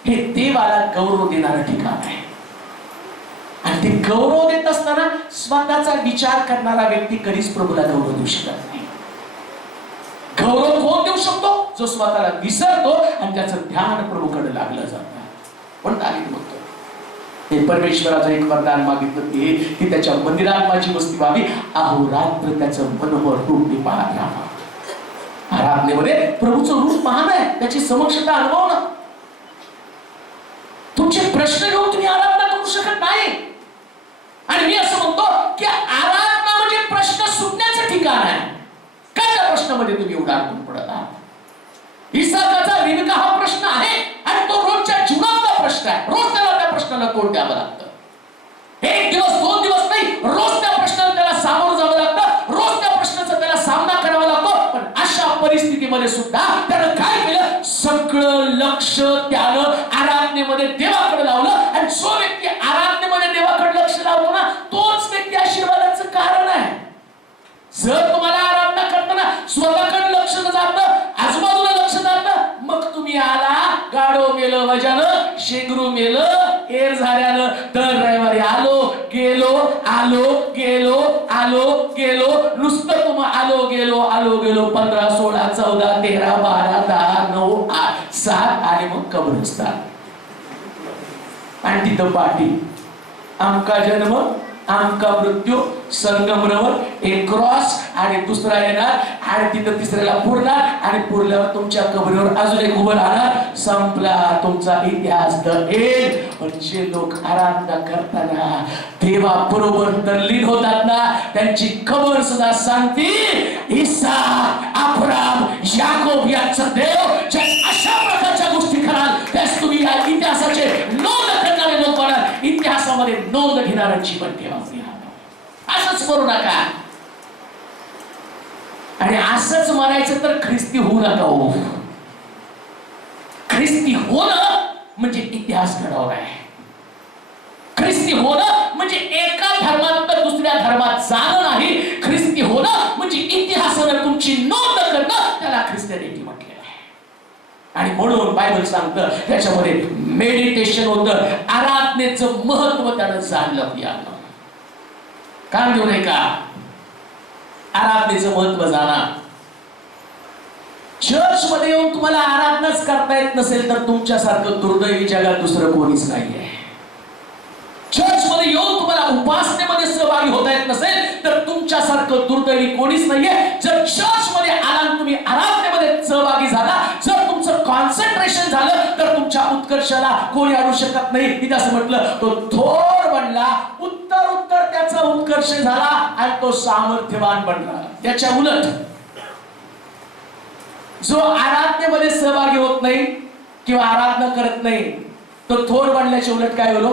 हे देवाला गौरव देणारं ठिकाण आहे. आणि ते गौरव देत असताना स्वतःचा विचार करणारा व्यक्ती कधीच प्रभूला गौरव देऊ शकत नाही. गौरव कोण देऊ शकतो? जो स्वतःला विसरतो आणि त्याचं ध्यान प्रभूकडे लागलं जातं. पण तालीम बघतो ते परमेश्वराचं एक वरदान मागितलं ते की त्याच्या मंदिरात माझी वस्ती व्हावी, अहोरात्र त्याचं मनोहर रूप मी पाहत राहावं. आराधनेमध्ये प्रभूचं रूप महान आहे, त्याची समक्षता अनुभवणं. तुमचे प्रश्न घेऊन तुम्ही आराधना करू शकत नाही. आणि मी असं म्हणतो की आराधना म्हणजे प्रश्न सुटण्याचं ठिकाण आहे. काय त्या प्रश्नामध्ये तुम्ही उडारून पडत आहात? इसाकाचा रिबका हा प्रश्न आहे आणि तो रोजच्या जीवनातला प्रश्न आहे. रोज त्याला त्या प्रश्नाला तोंड द्यावं लागतं. एक दिवस 2 दिवस नाही, रोज त्या प्रश्नाला त्याला सामोरं जावं लागतं. रोज त्या प्रश्नाचा त्याला सामना करावा लागतो. पण अशा परिस्थितीमध्ये सुद्धा त्यानं काय केलं? सगळं लक्ष त्यानं आराधनेमध्ये देवाकडे लावलं. आणि जो व्यक्ती आराधनेमध्ये देवाकडे लक्ष लावतो ना, तोच व्यक्ती आशीर्वादाचं कारण आहे. जर तुम्हाला आराधना करताना स्वतःकडे लक्ष जातं, आजूबाजूला लक्ष जातं, मग तुम्ही आला गाडो मेलं वजानं, शेंगरू मेलं एर झाल्यानं, दर रविवारी आलो गेलो आलो गेलो आलो गेलो, नुसतं तुम्ही आलो गेलो 15 16 14 13 12 10 9 8 7 आणि मग कब्रस्तान आणि तिथं पाठी आमका जन्म आमका मृत्यू संगमरवर एक क्रॉस आणि दुसरा येणार आणि तिथं तिसऱ्याला पुरणार आणि पुरल्यावर तुमच्या कबरीवर अजून एक उभं राहणार. संपला तुमचा इतिहास. The end. पण जे लोक आराधना करताना देवा बरोबर तल्लीन होतात ना, त्यांची कबर सुद्धा सांगते इसाक अब्राम याकोब यांचा देव. ज्या अशा प्रकारच्या गोष्टी कराल त्यास तुम्ही या इतिहासाचे नोंद करणारे लोक बनाल. इतिहासामध्ये नोंद घेणारं जीवन ठेवा. असंच करू नका. आणि असंच म्हणायचं तर ख्रिस्ती होऊ नका. हो, ख्रिस्ती होणं म्हणजे इतिहास घडवणं आहे. ख्रिस्ती होणं म्हणजे एका धर्मात तर दुसऱ्या धर्मात जाणं नाही. ख्रिस्ती होणं म्हणजे इतिहासानं तुमची नोंद करणं, त्याला ख्रिस्त्यानिटी म्हटलेलं आहे. आणि म्हणून बायबल सांगतं त्याच्यामध्ये मेडिटेशन होतं. आराधनेचं महत्व त्यानं जाणलं. यानं काम देऊ नये का? आराधनेचं महत्व जाणा. चर्च मध्ये येऊन तुम्हाला आराधनाच करता येत नसेल तर तुमच्यासारखं दुर्दैवी जगात दुसरं कोणीच नाहीये. चर्च मध्ये येऊन तुम्हाला उपासनेमध्ये सहभागी होता येत नसेल तर तुमच्यासारखं दुर्दैवी कोणीच नाहीये. जर चर्च मध्ये आला तुम्ही आराधनेमध्ये सहभागी झाला, जर तुमचं कॉन्सन्ट्रेशन झालं तर तुमच्या उत्कर्षाला कोणी आणू शकत नाही. तिथे असं म्हटलं तो थोर बनला, उत्तर त्याचा उत्कर्ष झाला आणि तो सामर्थ्यवान बनला. त्याच्या उलट जो आराधनेमध्ये सहभागी होत नाही किंवा आराधना करत नाही तो थोर बनल्याच्या उलट काय होलो?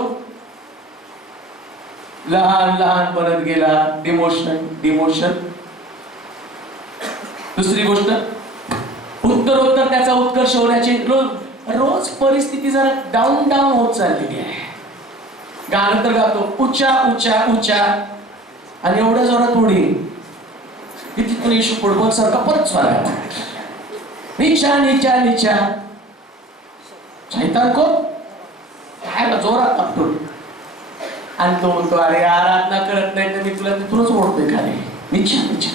लहान लहान बनत गेला. डिमोशन. दुसरी गोष्ट उत्तरोत्तर त्याचा उत्कर्ष होण्याची रोज परिस्थिती जरा डाऊन होत चाललेली आहे. गाणं तर गातो उच्चा उच्चा उच्चा आणि एवढ्या जोरात उडी की तिथून येशू फुटबॉल सारखा परत स्वारा नीचा नीचा नीचा शैतान को काय जोरात आपटून आणि तो म्हणतो अरे आराधना करत नाही तर मी तुला तिथूनच ओढतोय खाली. नीचा नीचा.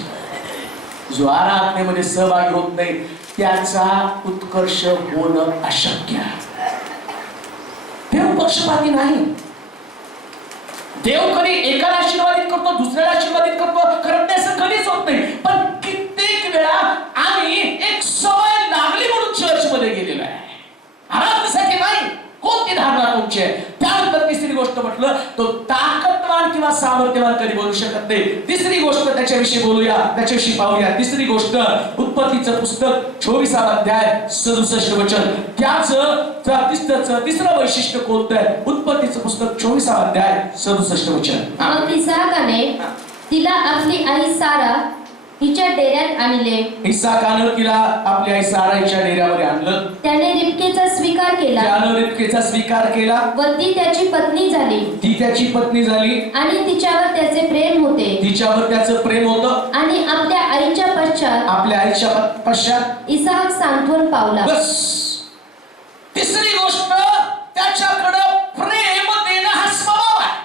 जो आराधनेमध्ये सहभागी होत नाही त्याचा उत्कर्ष होणं अशक्य. देव पक्षपाती नाही. देव कधी एकाला आशीर्वादित करतो दुसऱ्याला आशीर्वादित करतो करत नाही असं कधीच होत नाही. पण कित्येक वेळा आम्ही एक सवय लागली म्हणून चर्च मध्ये गेलेलो आहे. आराधनेसाठी नाही. कोणती धारणा तुमची आहे? त्यानंतर तिसरी गोष्ट म्हटलं तो ताकदवान किंवा सामर्थ्यवान कधी बोलू शकत नाही. तिसरी गोष्ट त्याच्याविषयी बोलूया, त्याच्याविषयी पाहूया. तिसरी गोष्ट उत्पत्तीचं पुस्तक 24 अध्याय 67 वचन. त्याचं तिसरं वैशिष्ट्य कोणतं आहे? उत्पत्तीचं पुस्तक 24 अध्याय 67 वचन. मग इसाकाने तिला आपली आई सारा हिच्या डेऱ्यात आणले. इसाकानं तिला आपली आई सारा हिच्या डेऱ्यावर आणलं. त्याने रिबकेचा स्वीकार केला. त्यानं रिबकेचा स्वीकार केला व ती त्याची पत्नी झाली. ती त्याची पत्नी झाली आणि तिच्यावर त्याचे प्रेम होते. तिच्यावर त्याचं प्रेम होतं. आणि आपल्या आईच्या पश्चात इसाक सांत्वन पावला. बस. तिसरी गोष्ट त्याच्याकडे प्रेम देणं हा स्वभाव आहे.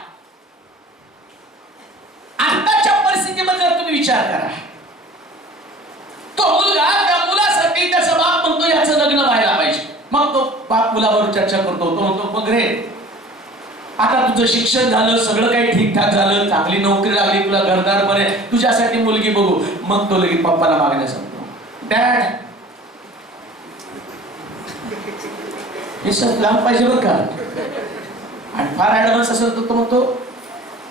आताच्या परिस्थितीमध्ये तुम्ही विचार करा. तो मुलगा त्या मुलासाठी त्याचा बाप म्हणतो याचं लग्न व्हायला पाहिजे. मग तो बाप मुलाबरोबर चर्चा करतो. तो म्हणतो बघ रे आता तुझं शिक्षण झालं, सगळं काही ठीकठाक झालं, चांगली नोकरी लागली, तुला घरदार बरे, तुझ्यासाठी मुलगी बघू, मग तो लगेच पप्पाला मागण्या सांगतो, डॅड हे सर लांब पाहिजे बरं का. आणि फार ऍडव्हान्स असेल तर तो म्हणतो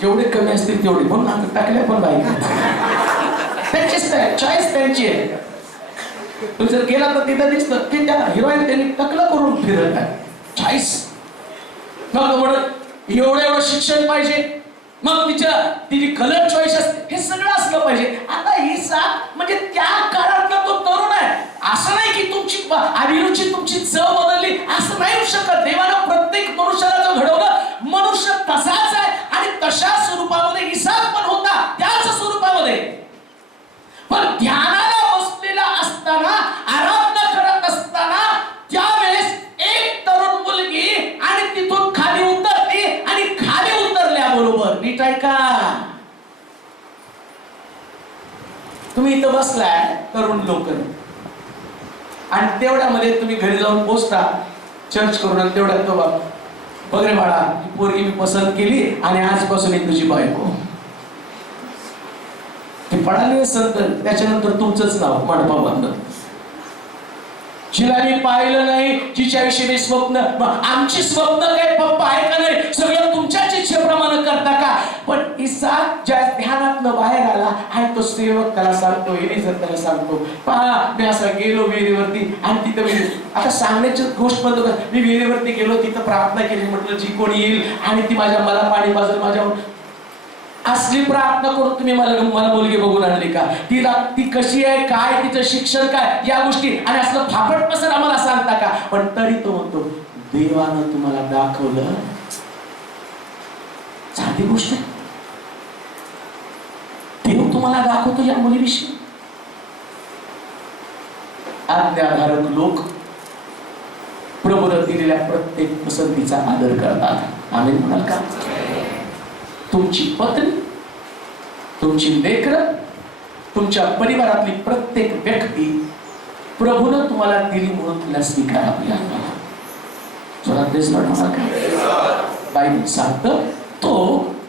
जेवढे कमी असतील तेवढे, म्हणून आता टाकल्या पण बाईक त्यांचीच चॉईस त्यांची आहे. तू जर गेला तर तिथं दिसतं की त्या हिरोईन त्यांनी टकलं करून फिरत आहे, चॉईस. मग म्हणत एवढं शिक्षण पाहिजे, मग तिची कलर चॉईस असते, हे सगळं असलं पाहिजे. आता ही म्हणजे त्या काळातला तो तरुण आहे. असं नाही की तुमची अभिरुची, तुमची चव बदलली, असं नाही होऊ शकत. देवानं प्रत्येक मनुष्याला जो घडवलं, मनुष्य तसाच आहे आणि तशा स्वरूपामध्ये इसाक पण होता, त्याच स्वरूपामध्ये. पण ध्यानाला बसलेला असताना, आराधना करत असताना त्यावेळेस एक तरुण मुलगी आणि तिथून खाली उतरली आणि खाली उतरल्याबरोबर, नीट ऐका, तुम्ही इथं बसलाय तरुण लोक आणि तेवढ्यामध्ये तुम्ही घरी जाऊन पोचता चर्च करून, आणि तेवढ्यात तो बघ रे बाळा, ही पोरगी मी पसंत केली आणि आजपासून ही तुझी बायको. ती पडाली संत, त्याच्यानंतर तुमचंच नाव मंडपाबंद. जिला मी पाहिलं नाही, जिच्याविषयी मी स्वप्न, आमची स्वप्न काय पप्पा आहे का नाही, सगळं तुमच्याच इच्छेप्रमाणे करता का. पण इसाक ज्या ध्यानातनं बाहेर आला आणि तो सेवक त्याला सांगतो, एलिझर त्याला सांगतो, पहा मी असा गेलो विहिरीवरती आणि तिथं मी, आता सांगण्याची गोष्ट बंद कर, मी विहिरीवरती गेलो, तिथं प्रार्थना केली, म्हटलं जी कोणी येईल आणि ती मला पाणी पाजल, माझ्यावर असली प्रार्थना करून तुम्ही मला मुलगी बघून आणली का. ती कशी आहे, काय तिचं शिक्षण काय, या गोष्टी आणि असलं फापट पसर आम्हाला सांगता का. पण तरी तो म्हणतो देवानं तुम्हाला दाखवलं, साधी गोष्ट आहे. देव तुम्हाला दाखवतो या मुलीविषयी. आज्ञाधारक लोक प्रभूने दिलेल्या प्रत्येक पसंतीचा आदर करतात. आम्ही म्हणाल का. तुमची पत्नी, तुमची लेकरं, तुमच्या परिवारातली प्रत्येक व्यक्ती प्रभूनं तुम्हाला दिली म्हणून तिला स्वीकारावी. बायबल सांगतं तो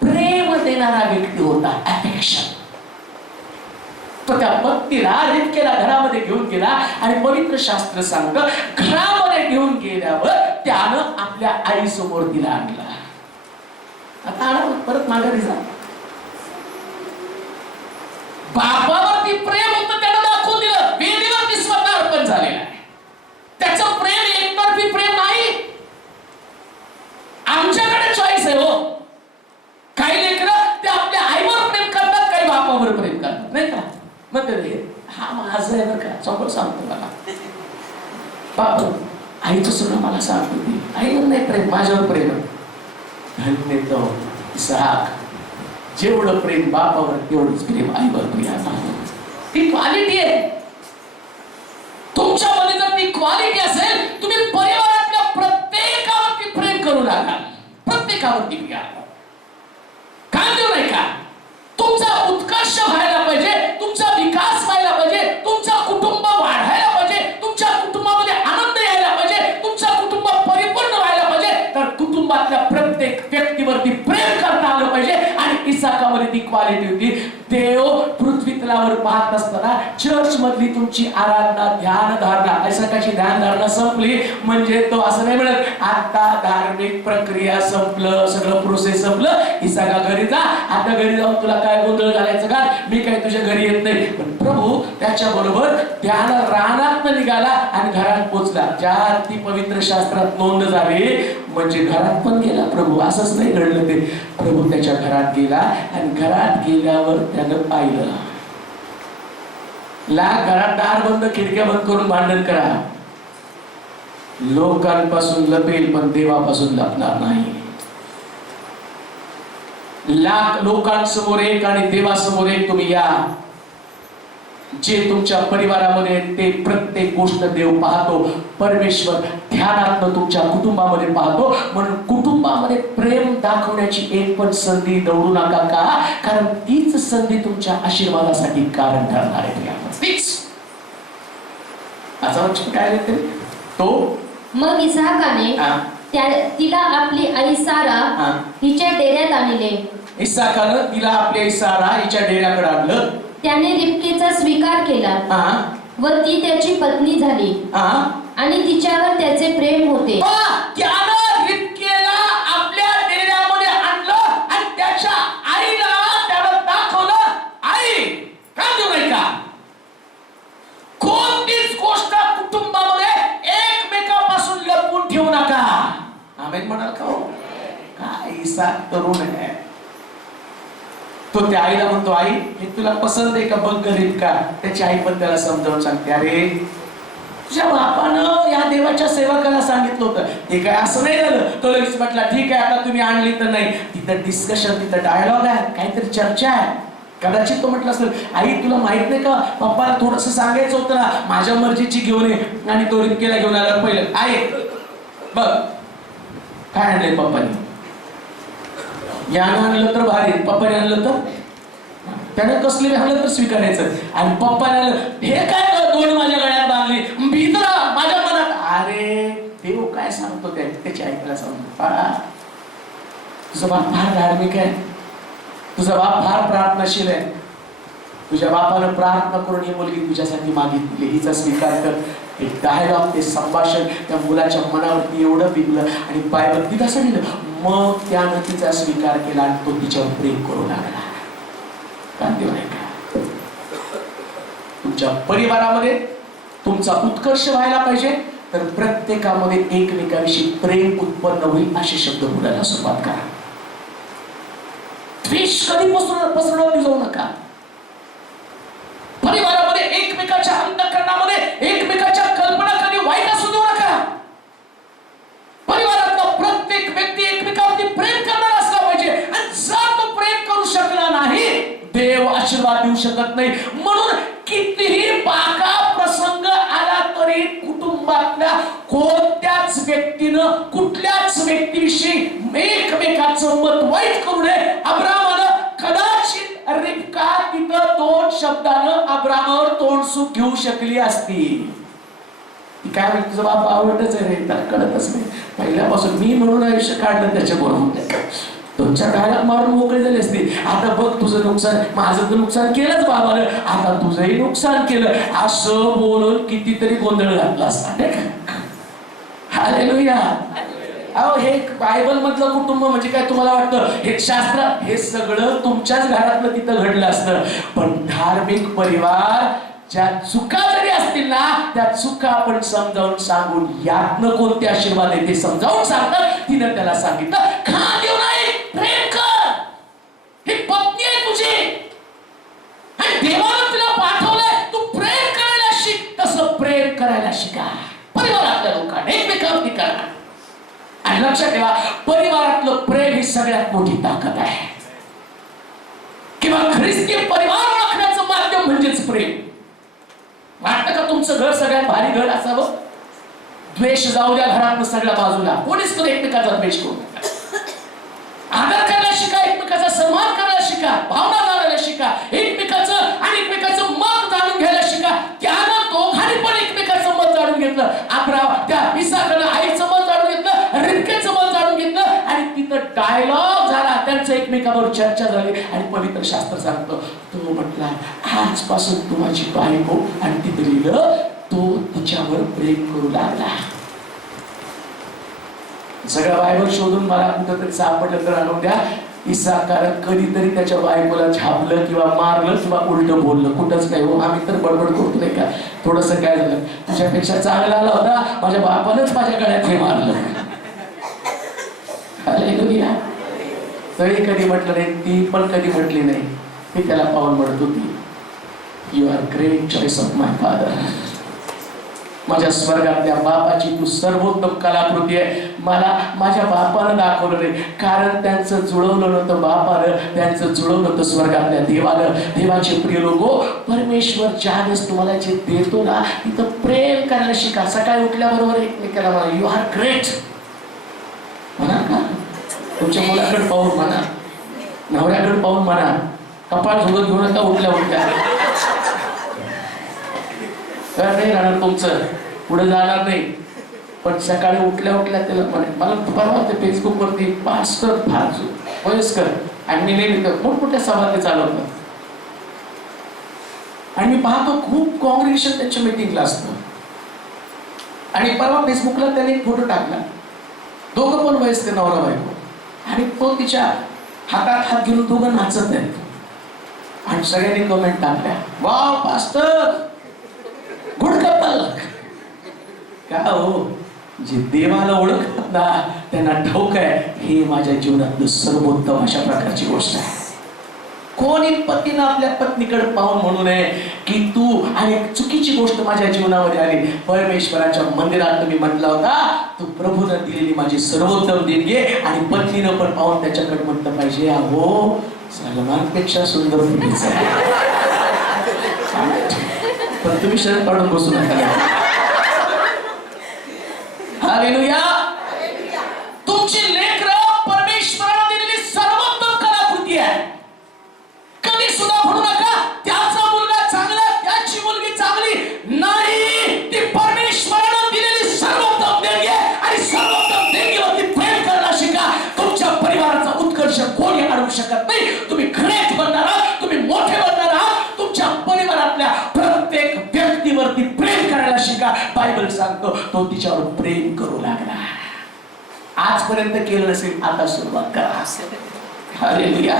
प्रेम देणारा व्यक्ती होता, अफेक्शन. तो त्या पत्नीला रिबकेला घरामध्ये घेऊन गेला आणि पवित्र शास्त्र सांगतं घरामध्ये घेऊन गेल्यावर त्यानं आपल्या आई समोर तिला आणला. आता परत माघारी जा. बापावरती प्रेम होतं, त्यानं दाखवून दिलं, वेदीवरती स्वतः अर्पण झालेलं आहे. त्याचं प्रेम एकतर्फी प्रेम नाही. आमच्याकडे चॉईस आहे हो. काही लेकरं ते आपल्या आईवर प्रेम करतात, काही बापावर प्रेम करतात, नाही का. मग हा माझं आहे बरं का, चौकड सांगतो मला बाप, आईचं सुद्धा मला सांगतो, आईवर नाही प्रेम, माझ्यावर प्रेम. धन्य तो इसाक, जेवढं प्रेम बापावर तेवढंच प्रेम आईवर प्रियाला. ती क्वालिटी आहे. तुमच्यामध्ये जर ती क्वालिटी असेल, तुम्ही परिवारातल्या प्रत्येकावरती प्रेम करू लागाल, प्रत्येकावरती प्रिया. काय देऊ नाही का. तुमचा उत्कर्ष व्हायला पाहिजे, तुमचा विकास व्हायला पाहिजे, तुमचा कुटुंब वाढायला पाहिजे, तुमच्या कुटुंबामध्ये आनंद यायला पाहिजे, तुमचं कुटुंब परिपूर्ण व्हायला पाहिजे, तर कुटुंबातल्या प्रत्येक व्यक्तीवरती प्रेम करता आलं पाहिजे. आणि इसाकामध्ये ती क्वालिटी होती. देव पृथ्वी तलावर पाहत असताना चर्च मधली तुमची आराधना, ध्यान धारणा, इसाकाची ध्यान धारणा संपली म्हणजे तो असं नाही म्हणत आता धार्मिक प्रक्रिया संपलं, सगळं प्रोसेस संपलं, इसाका घरी जा, आता घरी जाऊन तुला काय गोंधळ घालायचं का, मी काय तुझ्या घरी येत नाही. पण प्रभू त्याच्या बरोबर ध्यान रानात निघाला आणि घरात पोचला. ज्या ती पवित्र शास्त्रात नोंद झाली म्हणजे घरात पण गेला प्रभू. असंच नाही घडलं ते. प्रभू त्याच्या घरात गेला आणि घरात गेल्यावर त्यानं पाहिलं. घरात दार बंद, खिडक्या बंद करून भांडण करा. लोकांपासून लपेल पण देवापासून लपणार नाही. लाख लोकांसमोर एक आणि देवासमोर एक तुम्ही या. जे तुमच्या परिवारामध्ये ते प्रत्येक गोष्ट देव पाहतो. परमेश्वर ध्यानातनं तुमच्या कुटुंबामध्ये पाहतो. म्हणून कुटुंबामध्ये प्रेम दाखवण्याची एक पण संधी दवडू नका का, कारण तीच संधी तुमच्या आशीर्वादासाठी कारण ठरणार आहे. तीच काय तो मग इसाकाने तिला आपली आई सारा हिच्या डेऱ्यात आणले. इसाकानं तिला आपली आई सारा हिच्या डेऱ्याकडे आणलं. त्याने रिबकेचा स्वीकार केला व ती त्याची पत्नी झाली आणि तिच्यावर त्याचे प्रेम होते. त्यानं रिबकेला आपल्या डेऱ्यामध्ये आणलं आणि त्याच्या आईला त्याला दाखवलं, आई का देऊ नाही का? कोणतीच गोष्ट कुटुंबामध्ये एकमेकापासून लपवून ठेवू नका. आमेन म्हणाल का हो? काय इसाक तरुण आहे. तो त्या आईला म्हणतो, आई हे तुला पसंत आहे का बघ गरीब का. त्याची आई पण त्याला समजावून सांगते, अरे तुझ्या बापानं या देवाच्या सेवकाला सांगितलं होतं. हे काय असं नाही झालं. तो लगेच म्हटला, ठीक आहे आता तुम्ही आणली तर नाही. तिथं डिस्कशन, तिथं डायलॉग आहे, काहीतरी चर्चा आहे. कदाचित तो म्हटलं असेल, आई तुला माहित नाही का पप्पाला थोडस सांगायचं होतं ना, माझ्या मर्जीची घेऊन ये. आणि तो रिबकेला घेऊन आला. पहिलं आई बघ काय आणलंय पप्पानी. यानं आणलं तर भारी, पप्पाने आणलं तर त्यानं कसले आणलं तर स्वीकारायचं. आणि पप्पाने आणलं, हे काय दोन माझ्या गळ्यात बांधली भीतर माझ्या मनात. अरे देव काय सांगतो त्याच्या ऐकायला सांगतो, तुझा बाप फार धार्मिक आहे, तुझा बाप फार प्रार्थनाशील आहे. तुझ्या बापानं प्रार्थना करून ही मुलगी तुझ्यासाठी मागितली, हिचा स्वीकार कर. एक डायलॉग, ते संभाषण त्या मुलाच्या मनावरती एवढं बिगलं आणि बायबल तिला सांगितलं. मग त्यानं तिचा स्वीकार केला आणि तो तिच्यावर प्रेम करू लागला. तुमच्या परिवारामध्ये तुमचा उत्कर्ष व्हायला पाहिजे तर प्रत्येकामध्ये एकमेकांविषयी प्रेम उत्पन्न होईल असे शब्द बोलायला सुरुवात करा. द्वेष कधी पसरवली जाऊ नका. परिवारामध्ये एकमेकाच्या अंतःकरणामध्ये एकमेकाच्या कल्पना कधी वाईट असू देऊ नका. परिवारातला प्रत्येक व्यक्ती एकमेकावरती प्रेम करणारा असला पाहिजे. आणि जर तो प्रेम करू शकला नाही, देव आशीर्वाद देऊ शकत नाही. म्हणून कितीही बाका प्रसंग आला तरी कुटुंबातल्या कोणत्याच व्यक्तीनं कुठल्याच व्यक्तीविषयी एकमेकाचं मत वाईट करू नये. अब्रामानं कदाचित रिबका तिथं दोन शब्दानं अब्रामावर तोंड सुख घेऊ शकली असती. काय तुझं बाप आवडतच आहे रे, त्याला कळतच नाही. पहिल्यापासून मी म्हणून आयुष्य काढलं त्याच्या बरोबर. तुमच्या डायलॉग मारून मोकळी झाली असते. आता बघ तुझं नुकसान, माझं तर नुकसान केलंच बाबानं, आता तुझंही नुकसान केलं असं बोलून कितीतरी गोंधळ घातला असता नाही का. हालेलुया. अहो हे बायबल मधलं कुटुंब म्हणजे काय तुम्हाला वाटतं हे शास्त्र, हे सगळं तुमच्याच घरातलं तिथं घडलं असतं. पण धार्मिक परिवार ज्या चुका जरी असतील ना, त्या चुका आपण समजावून सांगून यातनं कोणते आशीर्वाद आहे ते समजावून सांगतात. तिनं त्याला सांगितलं, खा देऊ नाही, प्रेम कर. ही पत्नी आहे तुझी आणि देवानं तुला पाठवलंय, तू प्रेम करायला शिक. तसं प्रेम करायला शिका. परिवारातल्या लोकांना एकमेकांवरती करा. आणि लक्षात ठेवा, परिवारातलं प्रेम ही सगळ्यात मोठी ताकद आहे. किंवा ख्रिस्ती परिवार ओळखण्याचं माध्यम म्हणजेच प्रेम. वाटतं का तुमचं घर सगळ्यात भारी घर असावं? द्वेष जाऊ द्या घरात सगळ्या बाजूला. कोणीच पण एकमेकाचा द्वेष करू नका. आदर करायला शिका, एकमेकाचा सन्मान करायला शिका, भावना जाणायला शिका, एकमेकाचं आणि एकमेकाचं मत जाणून घ्यायला शिका. त्यानं दोघांनी पण एकमेकाचं मत जाणून घेतलं. त्या इसाकानं आईचं मत जाणून घेतलं, रिबकेचं मत जाणून घेतलं आणि तिथं डायलॉग झाला. त्यांचं एकमेकावर चर्चा झाली आणि पवित्र शास्त्र सांगतो, तो म्हटला आजपासून तू माझी बायको. आणि तिथं लिहिलं तो तिच्यावर प्रेम करू लागला. सगळं बायबल शोधून मला कुठंतरी सापडलं तर आणून द्या. इसाकानं कधीतरी त्याच्या बायकोला झापलं किंवा मारलं किंवा उलट बोललं, कुठंच नाही. हो आम्ही तर बडबड करतो नाही का. थोडस काय झालं, तुझ्यापेक्षा चांगला आला होता, माझ्या बापानंच माझ्या गळ्यात हे मारलं. तरी कधी म्हटलं नाही, ती पण कधी म्हटली नाही. मी त्याला पाहून म्हणत होती, you are great choice of my father. माझ्या स्वर्गातल्या बापाची तू सर्वोत्तम कलाकृती आहे. मला माझ्या बापानं दाखवलं नाही, कारण त्यांचं जुळवलं नव्हतं बापानं, त्यांचं जुळवलं होतं स्वर्गातल्या देवानं. देवाचे प्रिय लोको, परमेश्वर ज्यावेळेस तुम्हाला जे देतो ना, तिथं प्रेम करायला शिका. सकाळी उठल्याबरोबर एकमेकाला म्हणा, यू आर ग्रेट म्हणा का. तुमच्या मुलाकडे पाहून म्हणा, नवऱ्याकडे पाहून म्हणा. कपाळ झोडत घेऊ नका उठल्या उठल्या. तर नाही राहणार तुमचं, पुढे जाणार नाही. पण सकाळी उठल्या उठल्या त्याला म्हणे मला परवा ते फेसबुक वरती पास्टर फार वयस्कर आणि मी नेहमी मोठमोठ्या सभा ते चालवतात आणि मी पाहतो खूप काँग्रेशन त्यांच्या मीटिंगला असतं आणि परवा फेसबुकला त्याने एक फोटो टाकला, दोघं पण वयस्कर नवरा बायको आणि तो तिच्या हातात हात घेऊन दोघं नाचत आहेत आणि सगळ्यांनी कमेंट टाकल्या, वाव पास्टर गुड कपल. का हो, जे देवाला ओळखतात ना त्यांना ठाऊक आहे हे माझ्या जीवनातलं सर्वोत्तम अशा प्रकारची गोष्ट आहे. कोणी पतीनं आपल्या पत्नीकडे पाहून म्हणू नये की तू, आणि चुकीची गोष्ट माझ्या जीवनामध्ये आली, परमेश्वराच्या मंदिरात तुम्ही म्हटला होता तू प्रभूनं दिलेली माझी सर्वोत्तम देणगी, आणि पत्नीनं पण पाहून त्याच्याकडे म्हटलं पाहिजे अहो सलमानपेक्षा सुंदर मुलीच आहे. पण तुम्ही शरद काढून बसू नका. हालेलुया. तुमची लेकरं परमेश्वराने दिलेली सर्वोत्तम कलाकृती आहे. कधी सुद्धा म्हणू नका त्याचा मुलगा चांगला, त्याची मुलगी चांगली नाही. ती परमेश्वराने दिलेली सर्वोत्तम देणगी आहे आणि सर्वोत्तम देणगीवरती प्रेम करायला शिका. तुमच्या परिवाराचा उत्कर्ष कोणी आणू शकत नाही. तुम्ही ग्रेट बनणार आहात, तुम्ही मोठे बनणार आहात. तुमच्या परिवारातल्या प्रत्येक व्यक्तीवरती प्रेम करायला शिका. बायबल सांगतो तो तिच्यावर प्रेम करू लागला. आजपर्यंत केलं नसेल, आता सुरुवात करा. हालेलुया.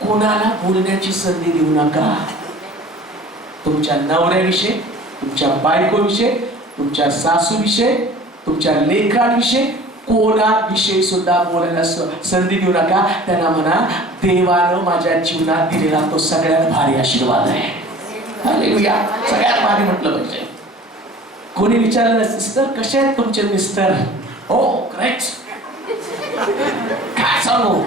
कोणाला बोलण्याची संधी देऊ नका. तुमच्या नवऱ्याविषयी, तुमच्या बायकोविषयी, तुमच्या सासूविषयी, तुमच्या लेकरांविषयी, कोणाविषयी सुद्धा बोलायला संधी देऊ नका. त्यांना म्हणा देवानं माझ्या जीवनात दिलेला तो सगळ्यात भारी आशीर्वाद आहे. हालेलुया. सगळ्यात भारी म्हटलं पाहिजे. कोणी विचारलं सिस्टर कसे आहेत तुमचे मिस्टर? हो ग्रेट. काय सांगू,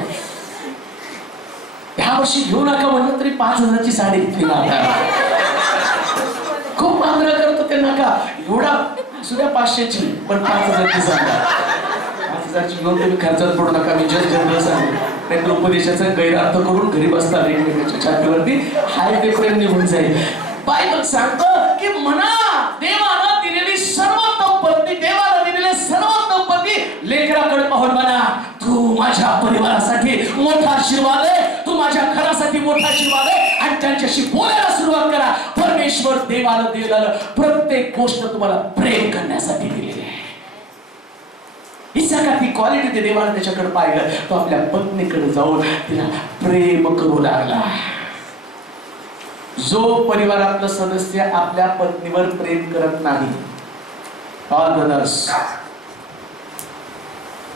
ह्या वर्षी घेऊ नका म्हणलं तरी 5,000ची साडी घेतली ना. खूप आग्रह करतो ते नका एवढा सुद्धा 500ची, पण 5,000ची सांगा. 5,000ची घेऊन तुम्ही खर्चात पडू नका. मी जनरल सांगेन नाहीतर उपदेशाचा गैरअर्थ करून घरी बसता एकमेकांच्या छातीवरती हाय ते प्रेम निघून जाईल. बायबल सांगतं की म्हणा देवानं दिलेली सर्वोत्तम पत्नी, देवाला दिलेले सर्वोत्तम पती लेकराकडे पाहून म्हणा तू माझ्या परिवारासाठी मोठा आशीर्वाद आहे, तू माझ्या घरासाठी मोठा आशीर्वाद आहे. आणि त्यांच्याशी बोलायला सुरुवात करा. परमेश्वर देवाला दिलेलं प्रत्येक गोष्ट तुम्हाला प्रेम करण्यासाठी दिलेली आहे. इसाकाची क्वालिटी ते देवाला त्याच्याकडे पाहिलं, तो आपल्या पत्नीकडे जाऊन तिला प्रेम करू लागला. जो परिवारातला सदस्य आपल्या पत्नीवर प्रेम करत नाही, ऑल ब्रदर्स,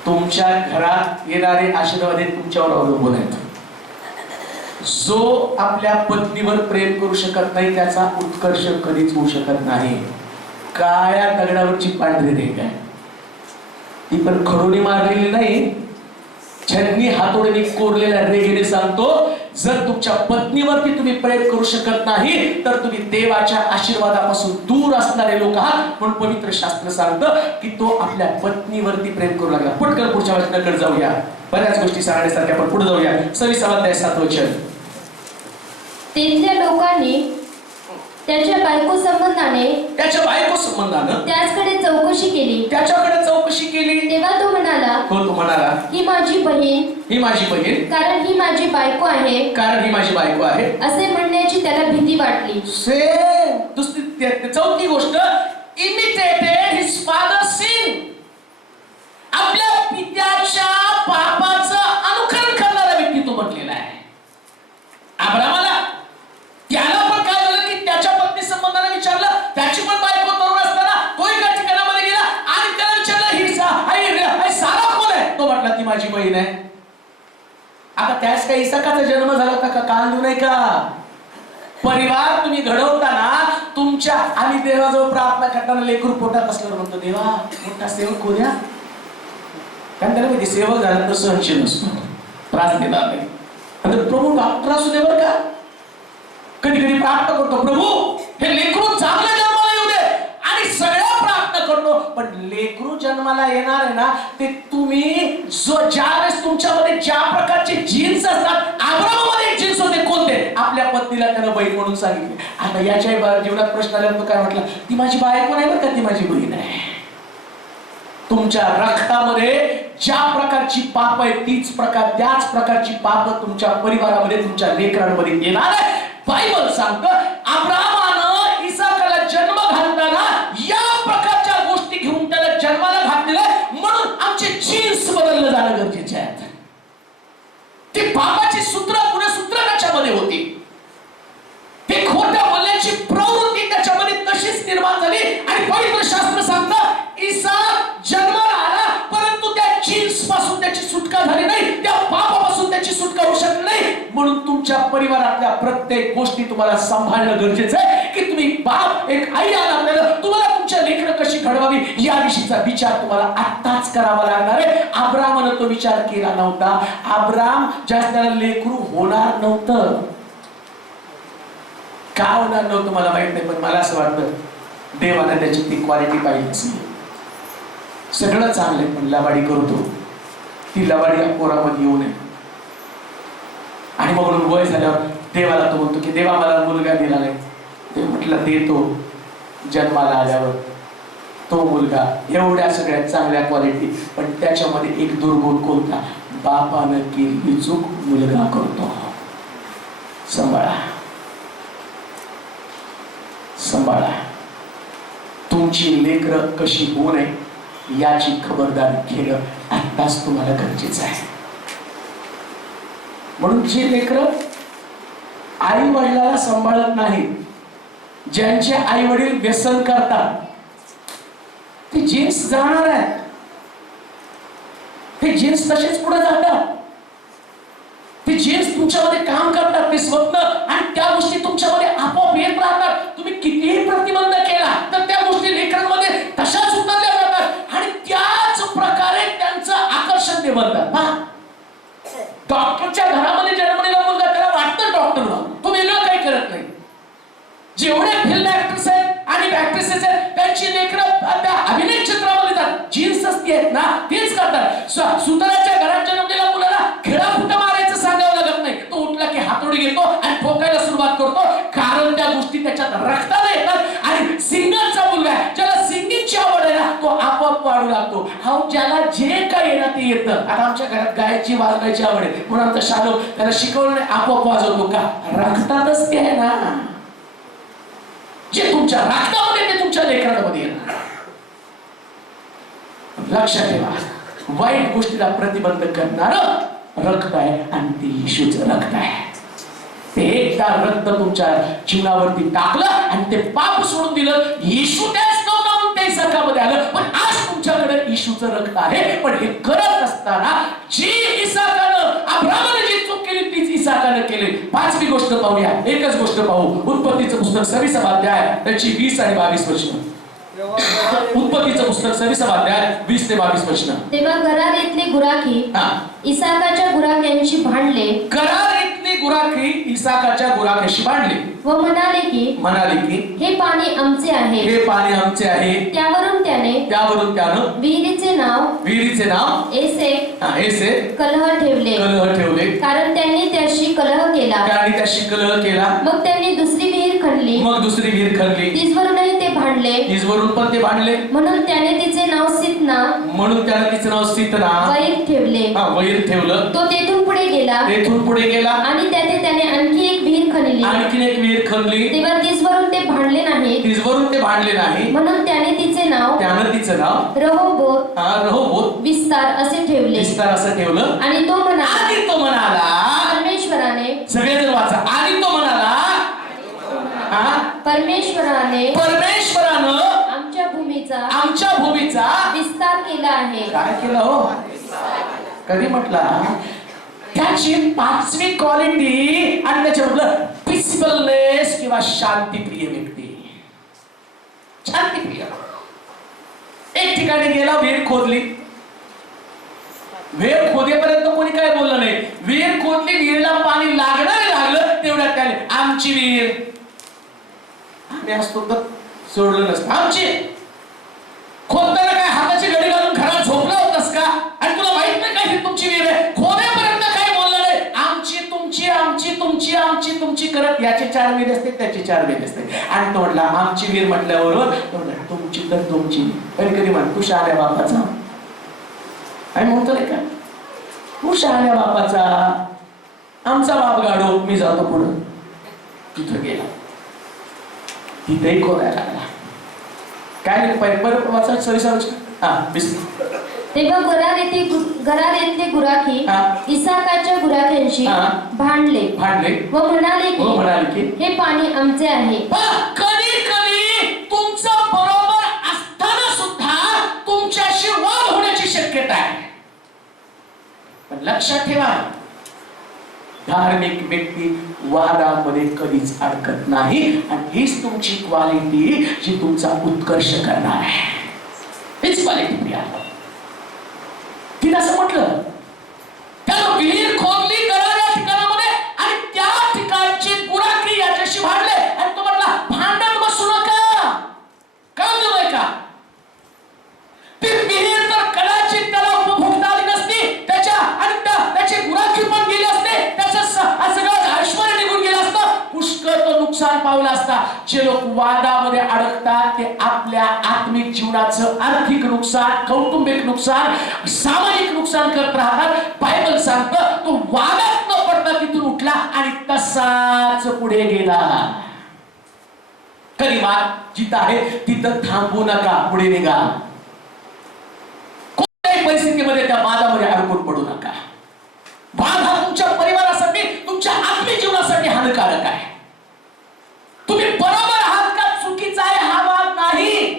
तुमच्या घरात येणारे आशीर्वाद तुमच्यावर अवलंबून आहेत. जो आपल्या पत्नीवर प्रेम करू शकत नाही त्याचा उत्कर्ष कधीच होऊ शकत नाही. काळ्या दगडावरची पांढरी रेघ आहे, ती पण खडूने मारलेली नाही, छन्नी हातोडीने कोरलेल्या रेघेने सांगतो जर तुमच्या पत्नीवरती तुम्ही प्रेम करू शकत नाही तर तुम्ही देवाच्या आशीर्वादापासून दूर असणारे लोक आहात. म्हणून पवित्र शास्त्र सांगतं की तो आपल्या पत्नीवरती प्रेम करू लागला. पटकन पुढच्या वचनाकडे जाऊया. बऱ्याच गोष्टी सांगण्यासारख्या आपण पुढे जाऊया. 26 अध्याय 7 वचन. तेथल्या लोकांनी त्याच्या बायको संबंधाने त्याच्याकडे चौकशी केली. तेव्हा तो म्हणाला ही माझी बहीण कारण ही माझी बायको आहे असे म्हणण्याची त्याला भीती वाटली. चौथी गोष्ट, इमिटेटेड हिज फादर सिन. आपल्या पित्याच्या पापाचं अनुकरण करणारा व्यक्ती तो म्हटलेला आहे. अब्रामाला त्याला पण काय झालं की त्याच्या पत्नी संबंधाने विचारलं, त्याची पण बायको तरुण असताना तो एका ठिकाणामध्ये गेला आणि त्याला विचारलं ही सारा कोण आहे? तो म्हटला ती माझी बहीण आहे. आता त्याच काही इसाकाचा जन्म झाला होता का? कांदू नाही का? परिवार तुम्ही घडवताना तुमच्या आणि देवाजवळ प्रार्थना करताना लेकरू पोटात असल्यावर म्हणतो देवा मोठा सेवक होऊ द्या. कारण त्याला माहिती सेवक झाला तर सहनशील नसतो, त्रास देणार नाही. प्रभू डॉक्टर असू दे बरं का. कधी कधी प्रार्थना करतो प्रभू हे लेकरू चांगल्या जन्माला येऊ दे आणि सगळ्या प्रार्थना करतो, पण लेकरू जन्माला येणार आहे ना, ते तुम्ही ज्यावेळेस तुमच्यामध्ये ज्या प्रकारचे जीन्स असतात, अब्राहममध्ये एक जीन्स होते, कोणते? आपल्या पत्नीला त्यानं बहीण म्हणून सांगितले. आता याच्या जीवनात प्रश्न आल्यावर काय म्हटलं, ती माझी बायको नाही बरं का, ती माझी बहीण आहे. तुमच्या रक्तामध्ये ज्या प्रकारची पाप आहे त्याच प्रकारची पाप तुमच्या परिवारामध्ये, तुमच्या लेकरांमध्ये येणार आहे. बायबल सांगतं अब्राहमानं इसाकाला जन्म घालताना या प्रकारच्या गोष्टी घेऊन त्याला जन्माला घातलेलं, म्हणून आमचे जीन्स बदललं जाणं गरजेचे आहे. ती पापाची सूत्र गुणसूत्र त्याच्यामध्ये होती. ते खोटं बोलण्याची प्रवृत्ती त्याच्यामध्ये तशीच निर्माण झाली. आणि पवित्र शास्त्र सांगतं इसाक जन्माला आला, परंतु त्या जीन्स पासून त्याची सुटका झाली नाही, त्या पापापासून त्याची सुटका होऊ शकली नाही. म्हणून तुमच्या परिवारातल्या प्रत्येक गोष्टी तुम्हाला सांभाळणं गरजेचं आहे. की तुम्ही बाप, एक आई आला, तुम्हाला तुमच्या लेकरं कशी घडवावी याविषयीचा विचार तुम्हाला आत्ताच करावा लागणार आहे. अब्राहमानं तो विचार केला नव्हता. अब्राहम ज्यास त्याला लेकरू होणार नव्हतं. का होणार नव्हतं मला माहित नाही, पण मला असं वाटतं देवाने त्याची ती क्वालिटी पाहिली असेल. सगळं चांगलंय पण लबाडी करतो, ती लबाडी पोरामध्ये येऊ नये. आणि मग म्हणून वय झाल्यावर देवाला तो म्हणतो की देवा मला मुलगा दिला नाही. ते म्हटलं देतो जन्माला आल्यावर तो मुलगा. एवढ्या सगळ्या चांगल्या क्वालिटी, पण त्याच्यामध्ये एक दुर्गुण कोणता? बापानं केली चूक मुलगा करतो. सांभाळा, सांभाळा. तुमची लेकरं कशी होऊ नये याची खबरदारी घेणं आत्ताच तुम्हाला गरजेचं आहे. म्हणून जे लेकरं आई वडिलाला सांभाळत नाही, ज्यांचे आई वडील व्यसन करतात, ते जीन्स जाणार आहेत. ते जीन्स तसेच पुढे जातात. ते जीन्स तुमच्यामध्ये काम करतात, ते स्वप्न आणि त्या गोष्टी तुमच्यामध्ये आपोआप येत राहतात. तुम्ही कितीही प्रतिबंध केला तर त्या गोष्टी लेकरांमध्ये तशाच उतरल्या जातात आणि त्याच प्रकारे त्यांचं आकर्षण ते बनतात. डॉक्टरच्या घरामध्ये जन्मलेला मुलगा, त्याला वाटतं डॉक्टर व्हावं, तो वेगळं काही करत नाही. जेवढे फिल्म ऍक्टर्स आहेत आणि ऍक्ट्रेसेस आहेत, त्यांची लेकरं त्या अभिनय क्षेत्रामध्ये जातात. जीन्स असती आहेत ना, तेच करतात. सुताराच्या घरात जन्मलेला मुलाला खेळाफुटा मारायचं सांगावं लागत नाही. तो उठला की हातोडी घेतो आणि ठोकायला सुरुवात करतो, कारण त्या गोष्टी त्याच्यात रक्ताला येतात. आणि सिंगरचा मुलगा आहे, ज्याला सिंगिंगची आवड आहे ना, तो आपोआप वाढू लागतो. हा ज्याला जे काही येणार ते येतं. आता आमच्या घरात गायची वाजवायची आवड आहे, म्हणून आमचा शालो त्याला शिकवलं नाही, आपोआप वाजवतो. का? रक्तातच ते आहे ना. जे तुमच्या रक्तामध्ये ते तुमच्या लेकरांमध्ये येणार. लक्षात ठेवा, वाईट गोष्टीला प्रतिबंध करणारं रक्त आहे आणि ते येशूचं रक्त आहे. ते एकदा रक्त तुमच्या जीवनावरती टाकलं आणि ते पाप सोडून दिलं. येशू त्याच नव्हतं म्हणून ते इसाकामध्ये आलं, पण आज तुमच्याकडे येशूचं रक्त आहे. पण हे करत असताना जी इसाकानं, अब्राहमाने जी चूक केली तीच इसाकानं केली. पाचवी गोष्ट पाहूया, एकच गोष्ट पाहू. उत्पत्तीचं पुस्तक 26 अध्याय त्याची 20 आणि 22 वचनं. उत्पत्तीचं पुस्तक 26 अध्याय 20 ते 22 वचनं. तेव्हा गरार इथले गुराखी इसाकाच्या गुराख्यांशी भांडले. गरार इथली गुराखी इसाकाच्या गुराख्याशी भांडली व म्हणाले की हे पाणी आमचे आहे, हे पाणी आमचे आहे. त्यावरून त्यानं विहिरीचे नाव एसेक कलह ठेवले, कारण त्यांनी त्याशी कलह केला. मग त्यांनी दुसरी विहीर खणली, तिजवरूनही ते भांडले. म्हणून त्याने तिचे नाव सितना वैर ठेवलं. तो तेथून पुढे गेला आणि त्याने आणखी एक विहीर खणली. तेव्हा तिजवरून ते भांडले नाही. म्हणून त्याने तिचे नाव रहोबोत विस्तार असे ठेवलं. आणि तो म्हणाला परमेश्वराने, सगळेजण वाचा, आणि तो म्हणाला परमेश्वरानं आमच्या भूमीचा विस्तार केला आहे. काय केलं हो? कधी म्हटला? त्याची पाचवी क्वालिटी आणि त्याच्यामधलं पीसफुलनेस किंवा शांतीप्रिय व्यक्ती. शांतीप्रिय. एक ठिकाणी गेला, विहीर खोदली. विहीर खोदेपर्यंत कोणी काय बोललं नाही. विहीर खोदली, विहिरीला पाणी लागलं तेवढ्यात त्याने आमची विहीर. आम्ही असतो तर सोडलं नसतं. आमची खोदताना काय परत याचे 4 वेद असते, त्याचे 4 वेद असते. आणि तो म्हटला आमची विहीर म्हटल्याबरोबर तो म्हटला तुमची तर तुमची. कधी कधी म्हण तू शहाण्या बापाचा, आणि म्हणतो नाही का तू शहाण्या बापाचा, आमचा बाप गाडो, मी जातो पुढं. तिथं गेला, तिथेही कोरायला लागला. काय नाही परत वाचा सविस्तर. तेव्हा गरार येथले गुराखी इसाकाच्या गुराख्यांशी भांडले व म्हणाले की हे पाणी आमचे आहे. कधी कधी तुमचं बरोबर असताना सुद्धा तुमच्याशी वाद होण्याची शक्यता आहे. पण लक्षात ठेवा धार्मिक व्यक्ती वादामध्ये कधीच अडकत नाही. आणि हीच तुमची क्वालिटी जी तुमचा उत्कर्ष करणार आहे. हीच क्वालिटी प्रिया. तिने असं म्हटलं त्यानं विहीर खोदली गरार या ठिकाणामध्ये आणि त्या ठिकाणची गुराखी याच्याशी भांडले. आणि तो म्हटला भांडण बसू नका, काम देऊ का. ती विहीर तर कदाचित त्याला उपभोगता आली नसती, त्याची गुराखी पण गेली असते, त्याचं सगळं ऐश्वर्य निघून गेलं असतं, पुष्कळ तो नुकसान पावला असता. जे लोक वादामध्ये अडकतात ते आपल्या आत्मिक जीवनाचं आर्थिक नुकसान, कौटुंबिक नुकसान, सामाजिक नुकसान करत राहतात. बायबल सांगतं तो वादात न पडता तिथून उठला आणि तसाच पुढे गेला. कधी वाद जिथं आहे तिथं थांबू नका, पुढे निघा. कोणत्याही परिस्थितीमध्ये त्या वादामध्ये अडकून पडू नका. वाद हा तुमच्या परिवारासाठी, तुमच्या आत्मिक जीवनासाठी हानिकारक आहे. तुम्ही बरोबर आहात का चुकीचा आहे हा वाद नाही.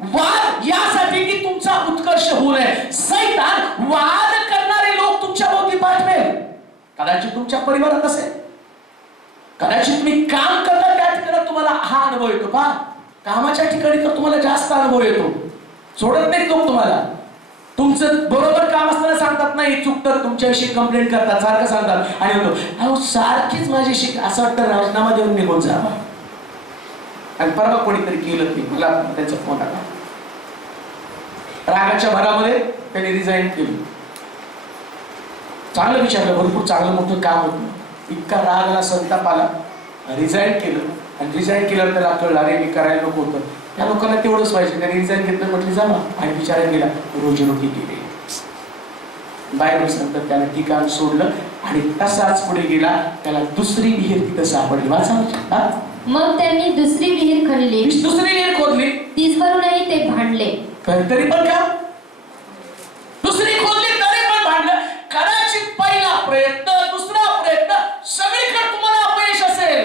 वाद यासाठी की तुमचा उत्कर्ष होऊ नये. सैतान वाद करणारे लोक तुमच्या भोवती पाठवेल. कदाचित तुमच्या परिवारात असेल, कदाचित तुम्ही काम करता त्या ठिकाणी तुम्हाला हा अनुभव येतो. पहा कामाच्या ठिकाणी तर तुम्हाला जास्त अनुभव येतो, सोडत नाही लोक तुम्हाला. तुमचं बरोबर काम असताना सांगतात नाही चूक तर तुमच्याविषयी कंप्लेंट करतात, सारखं सांगतात. आणि म्हणतो अहो सारखीच माझ्याशी असं वाटतं राजीनामा देऊन निघून जावा. आणि परवा कोणीतरी केलं ते मला त्यांचा फोन आला. रागाच्या भरामध्ये त्यांनी रिझाईन केलं. चांगलं विचारलं, भरपूर चांगलं मोठं काम होतं. इतका राग आला, संताप आला, रिझाईन केलं. आणि रिझाईन केल्यावर त्याला कळलं अरे मी करायला नको होतं. त्या लोकांना तेवढंच पाहिजे, त्यांनी रिझाईन घेतलं, म्हटलं जावा. आणि विचारायला गेला, रोजीरोटी केली. बायबल सांगतात त्याने ठिकाण सोडलं आणि तसाच पुढे गेला. त्याला दुसरी विहीर तिथं सापडली. वाचा. मग त्यांनी दुसरी विहीर खणली, दुसरी विहीर खोदली, तिसवरूनही ते भांडले. तरी पण का दुसरी खोदली तरी पण भांडलं. कदाचित पहिला प्रयत्न, दुसरा प्रयत्न, सगळीकडे तुम्हाला अपयश असेल.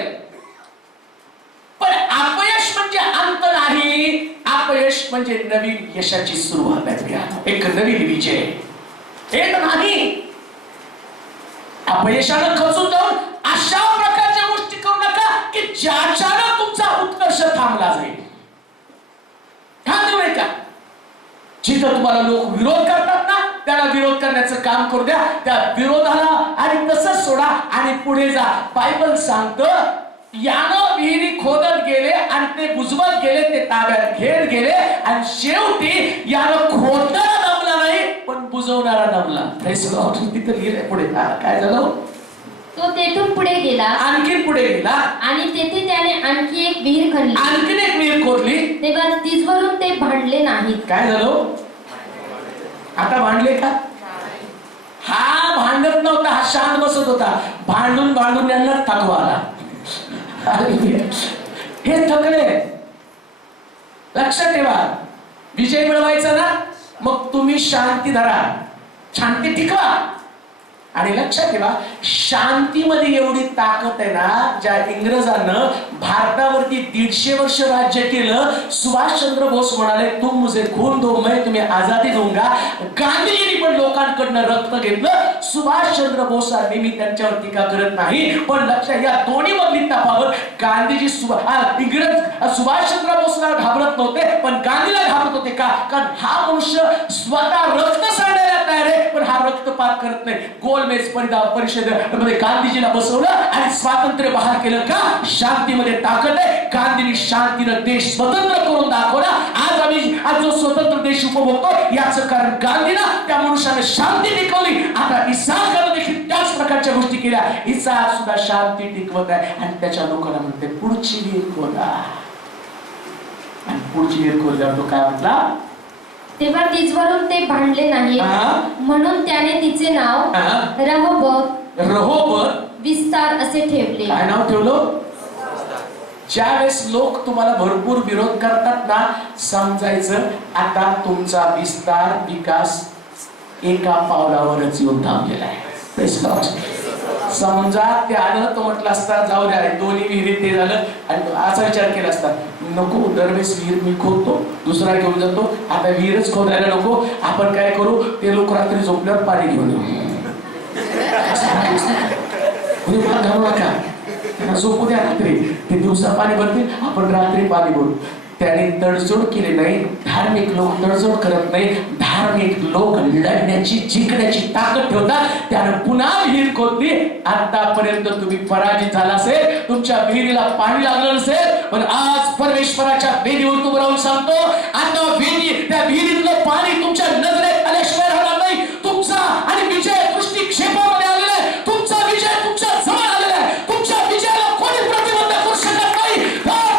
पण अपयश म्हणजे अंत नाही, अपयश म्हणजे नवीन यशाची सुरुवात आहे. एक नवीन विजय हे नाही. अपयशानं खचून जाऊन अशा प्रकारच्या गोष्टी करू नका की ज्याच्यानं तुमचा उत्कर्ष थांबला जाईल. थांबू का जिथं तुम्हाला लोक विरोध करतात ना त्याला विरोध करण्याचं काम करू द्या. त्या विरोधाला आणि तसंच सोडा आणि पुढे जा. बायबल सांगतं यानं विहिरी खोदत गेले आणि ते बुजवत गेले, ते ताब्यात घेत गेले आणि शेवटी यानं खोदणारा दमला नाही पण बुजवणारा दमला. तिथं लिहिलंय पुढे. काय झालं? तो तेथून पुढे गेला, आणखी पुढे गेला आणि तेथे त्याने आणखी एक विहीर खणली, आणखी एक विहीर खोदली. तेव्हा तिसवरून ते भांडले नाहीत. काय झालं? आता भांडले का? हा भांडत नव्हता, हा शांत बसत होता. भांडून भांडून यांना थकवा आला. हे थकले. लक्षात ठेवा विजय मिळवायचा ना मग तुम्ही शांती धरा, शांती टिकवा. आणि लक्षात ठेवा शांतीमध्ये एवढी ताकद आहे ना. ज्या इंग्रजांना भारतावरती 150 वर्ष राज्य केलं, सुभाषचंद्र बोस म्हणाले तुम मुझे खून दो मैं तुम्हें आजादी दूंगा. गांधीजींनी पण लोकांकडनं रक्त घेतलं. सुभाषचंद्र बोसांनी मी त्यांच्यावर टीका करत नाही, पण लक्षात या दोन्ही मधली तफावत. गांधीजी इंग्रज सुभाषचंद्र बोसला घाबरत नव्हते पण गांधीला घाबरत होते. का? कारण हा मनुष्य स्वतः रक्त सांडायला तयार आहे पण हा रक्तपात परिताप करत नाही. गोलमेज परिषदेमध्ये गांधीजीला बसवलं आणि स्वातंत्र्य बहाल केलं का? शांतीमध्ये ताकद आहे. गांधींनी शांतीनं देश स्वतंत्र करून दाखवला. आज जो स्वतंत्र देश उपभोगतो याचं कारण गांधीनं त्या मनुष्याने शांती टिकवली. आता इसाकानं देखील त्याच प्रकारच्या गोष्टी केल्या. इसाक सुद्धा शांती टिकवत आहे आणि त्याच्या लोकांना म्हणते पुढची विहीर खोदा. आणि पुढची विहीर खोदल्यावर तो काय म्हटला? तेव्हा तिजवरून ते भांडले नाही, म्हणून त्याने तिचे नाव रहोबत विस्तार असे ठेवले. काय नाव ठेवलं? ज्यावेळेस लोक तुम्हाला भरपूर विरोध करतात ना, समजायचं आता तुमचा विस्तार विकास एका पावलावरच येऊन थांबलेला आहे. समजा ते आलं तर म्हटलं असता जाऊ द्या, दोन्ही विहिरी ते झालं आणि असा विचार केला असता, नको दरवेळेस विहीर मी खोदतो, दुसरा घेऊन जातो, आता विहीरच खोदायला नको. आपण काय करू, ते लोक रात्री झोपल्यावर पाणी घेऊन येऊ. घालू नका, त्यांना झोपू द्या. रात्री ते दिवसा पाणी भरतील, आपण रात्री पाणी भरू. त्याने तडजोड केली नाही. धार्मिक लोक तडजोड करत नाही. धार्मिक लोक लढण्याची जिंकण्याची ताकद ठेवतात. त्यानं पुन्हा विहीर खोदली. आतापर्यंत तुम्ही पराजित झाला असेल, तुमच्या विहिरीला पाणी लागलं नसेल, पण आज परमेश्वराच्या वेदीवर तुम्ही राहून सांगतो, आता त्या विहिरीतलं पाणी तुमच्या नजरेत आल्याशिवाय राहणार नाही. तुमचा आणि विजय दृष्टी क्षेत्रामध्ये आलेला आहे. तुमचा विजय तुमच्या जवळ आलेला आहे. तुमच्या विजयाला कोणी प्रतिबंध करू शकत नाही.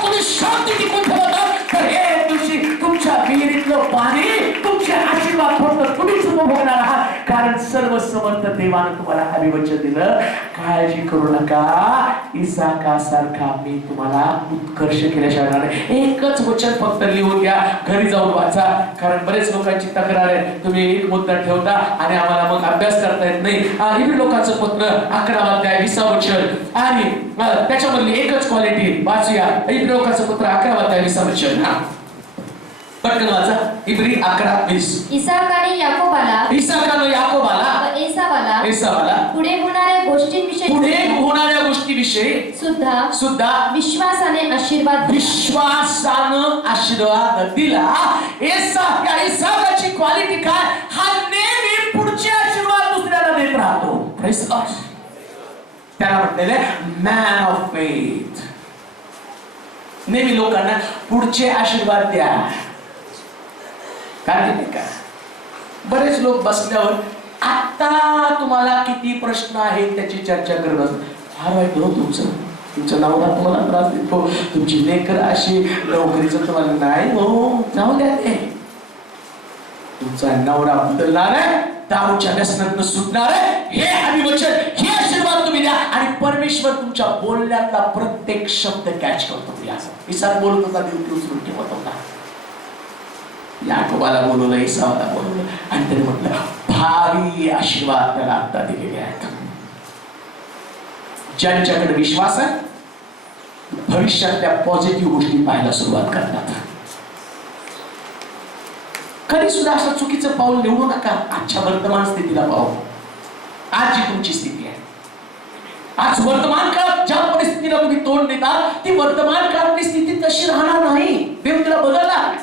तुम्ही शांती टिकून ठेवता तर एक दिवशी तुमच्या विहिरीतलं पाणी तुमचे आशीर्वाद फक्त तुम्हीच उपभोगणार आहात. कारण सर्वसमर्थ देवानं तुम्हाला अभिवचन दिलं, काळजी करू नका, इसाकासारखा मी तुम्हाला उत्कर्ष केल्याशिवाय नाही. एकच वचन फक्त लिहून घ्या, घरी जाऊन वाचा. कारण बरेच लोकांची तक्रार आहे, तुम्ही एक मुद्दा ठेवता आणि आम्हाला मग अभ्यास करता येत नाही. इब्री लोकांचं पत्र 11 अध्याय 20 वचन आणि त्याच्यामधली एकच क्वालिटी वाचूया. इब्री लोकांचं पत्र 11 अध्याय 20 वचन. पटकन वाचा. इब्री 11:20. इसाकाने याकोबाला एसावाला पुढे होणाऱ्या गोष्टींविषयी सुद्धा विश्वासाने आशीर्वाद दिला. इसाकाची क्वालिटी काय? हा नेहमी पुढचे आशीर्वाद दुसऱ्याला देत राहतो. Praise God. त्याला म्हटलेले मॅन ऑफ फेथ. नेहमी लोकांना पुढचे आशीर्वाद द्या. काय का बरेच लोक बसल्यावर आता तुम्हाला किती प्रश्न आहेत त्याची चर्चा करत असतात. फार वाईट हो तुमचं नवरा तुम्हाला त्रास देतो, तुमची लेकर अशी, नोकरीचं तुम्हाला नाही हो, जाऊ द्या. ते तुमचा नवरा बदलणार आहे, दारूच्या व्यसनातून सुटणार आहे, हे अभिवचन, हे आशीर्वाद तुम्ही द्या आणि परमेश्वर तुमच्या बोलण्यातला प्रत्येक शब्द कॅच करतो. इसाक बोलत होता, देव उचलून ठेवत होता. याकोबाला बोलवलं, इसावाला बोलवलं आणि त्याने म्हटलं भावी आशीर्वाद त्याला आता दिलेले आहेत. ज्यांच्याकडे विश्वास आहे भविष्यातल्या पॉझिटिव्ह गोष्टी पाहायला सुरुवात करतात. कधी सुद्धा असं चुकीचं पाऊल निवडू नका. आजच्या वर्तमान स्थितीला पाहू. आज जी तुमची स्थिती आहे, आज वर्तमान काळात ज्या परिस्थितीला तुम्ही तोंड देता ती वर्तमान काळातली स्थिती तशी राहणार नाही. देव तिला बदलणार.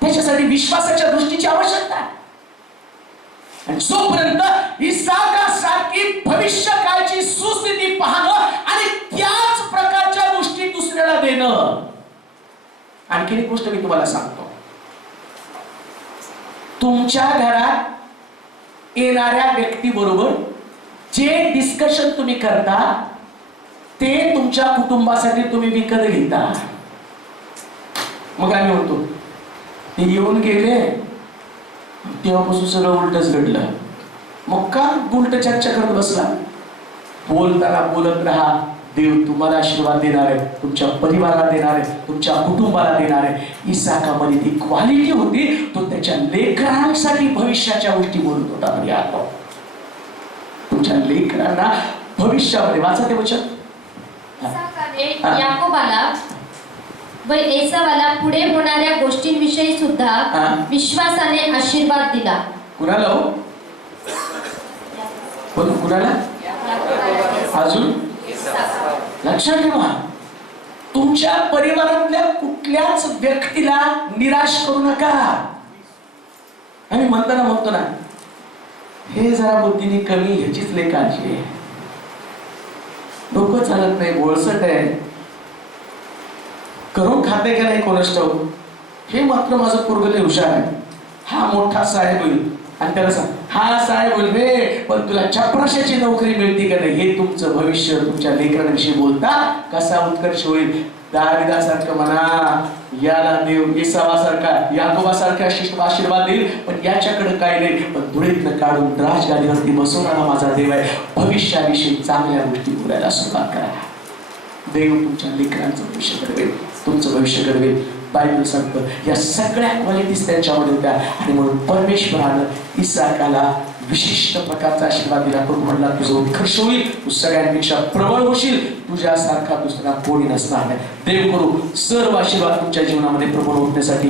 त्याच्यासाठी विश्वासाच्या दृष्टीची आवश्यकता आहे. आणि जोपर्यंत इसाकासारखी भविष्य काळची सुस्थिती पाहणं आणि त्याच प्रकारच्या गोष्टी दुसऱ्याला देणं. आणखी एक गोष्ट मी तुम्हाला सांगतो. तुमच्या घरात येणाऱ्या व्यक्ती बरोबर जे डिस्कशन तुम्ही करता ते तुमच्या कुटुंबासाठी तुम्ही विकत घेता. मग आम्ही म्हणतो ते येऊन गेले तेव्हापासून सगळं उलटच घडलं. मग का उलट चर्चा करत बसला? बोलताना बोलत राहा. देव तुम्हाला आशीर्वाद देणार आहे, तुमच्या परिवाराला देणार आहे, तुमच्या कुटुंबाला देणार आहे. इसाकामध्ये ती क्वालिटी होती. तो त्याच्या लेकरांसाठी भविष्याच्या गोष्टी बोलत होता. तुमच्या लेकरांना भविष्यामध्ये वाचा ते वचन. याकोबाला व एसावाला पुढे होणाऱ्या गोष्टींविषयी सुद्धा विश्वासाने आशीर्वाद दिला. कुणाला हो? कुणाला? अजून लक्षात ठेवा, तुमच्या परिवारातल्या कुठल्याच व्यक्तीला निराश करू नका. आम्ही म्हणतो ना हे जरा बुद्धीने कमी, ह्याचीच लय काळजी आहे. डोकं चालत नाही, बोळसट आहे, करून खाते का नाही कोणास ठाऊक. हे मात्र माझं पोरगं लय हुशार आहे, हा मोठा साहेब होईल. आणि त्याला सांग, हा साहेब होईल रे, पण तुला चपराशाची नोकरी मिळते का नाही, हे तुमचं भविष्य तुमच्या लेकरांविषयी बोलता कसा उत्कर्ष होईल. दाविदासारखं म्हणा, याला देव इसावासारखा, याकोबासारखा आशीर्वाद देईल, पण याच्याकडे काय नाही, पण धुळीतनं काढून राजगादीवरती बसवणारा माझा देव आहे. भविष्याविषयी चांगल्या गोष्टी बोलायला सुरुवात करा. देव तुमच्या लेकरांचं भविष्य घडवेल, तुमचं भविष्य घडवेल. बायबल सांगतं या सगळ्या क्वालिटीज त्यांच्यामध्ये होत्या, आणि म्हणून परमेश्वरानं इसाकाला विशिष्ट प्रकारचा आशीर्वाद दिला. तो म्हणला, तुझं उत्कर्ष होईल, तू सगळ्यांपेक्षा प्रबळ होशील, तुझ्यासारखा दुसरा कोणी नसणार नाही. देव करू सर्व आशीर्वाद तुमच्या जीवनामध्ये प्रबळ होण्यासाठी.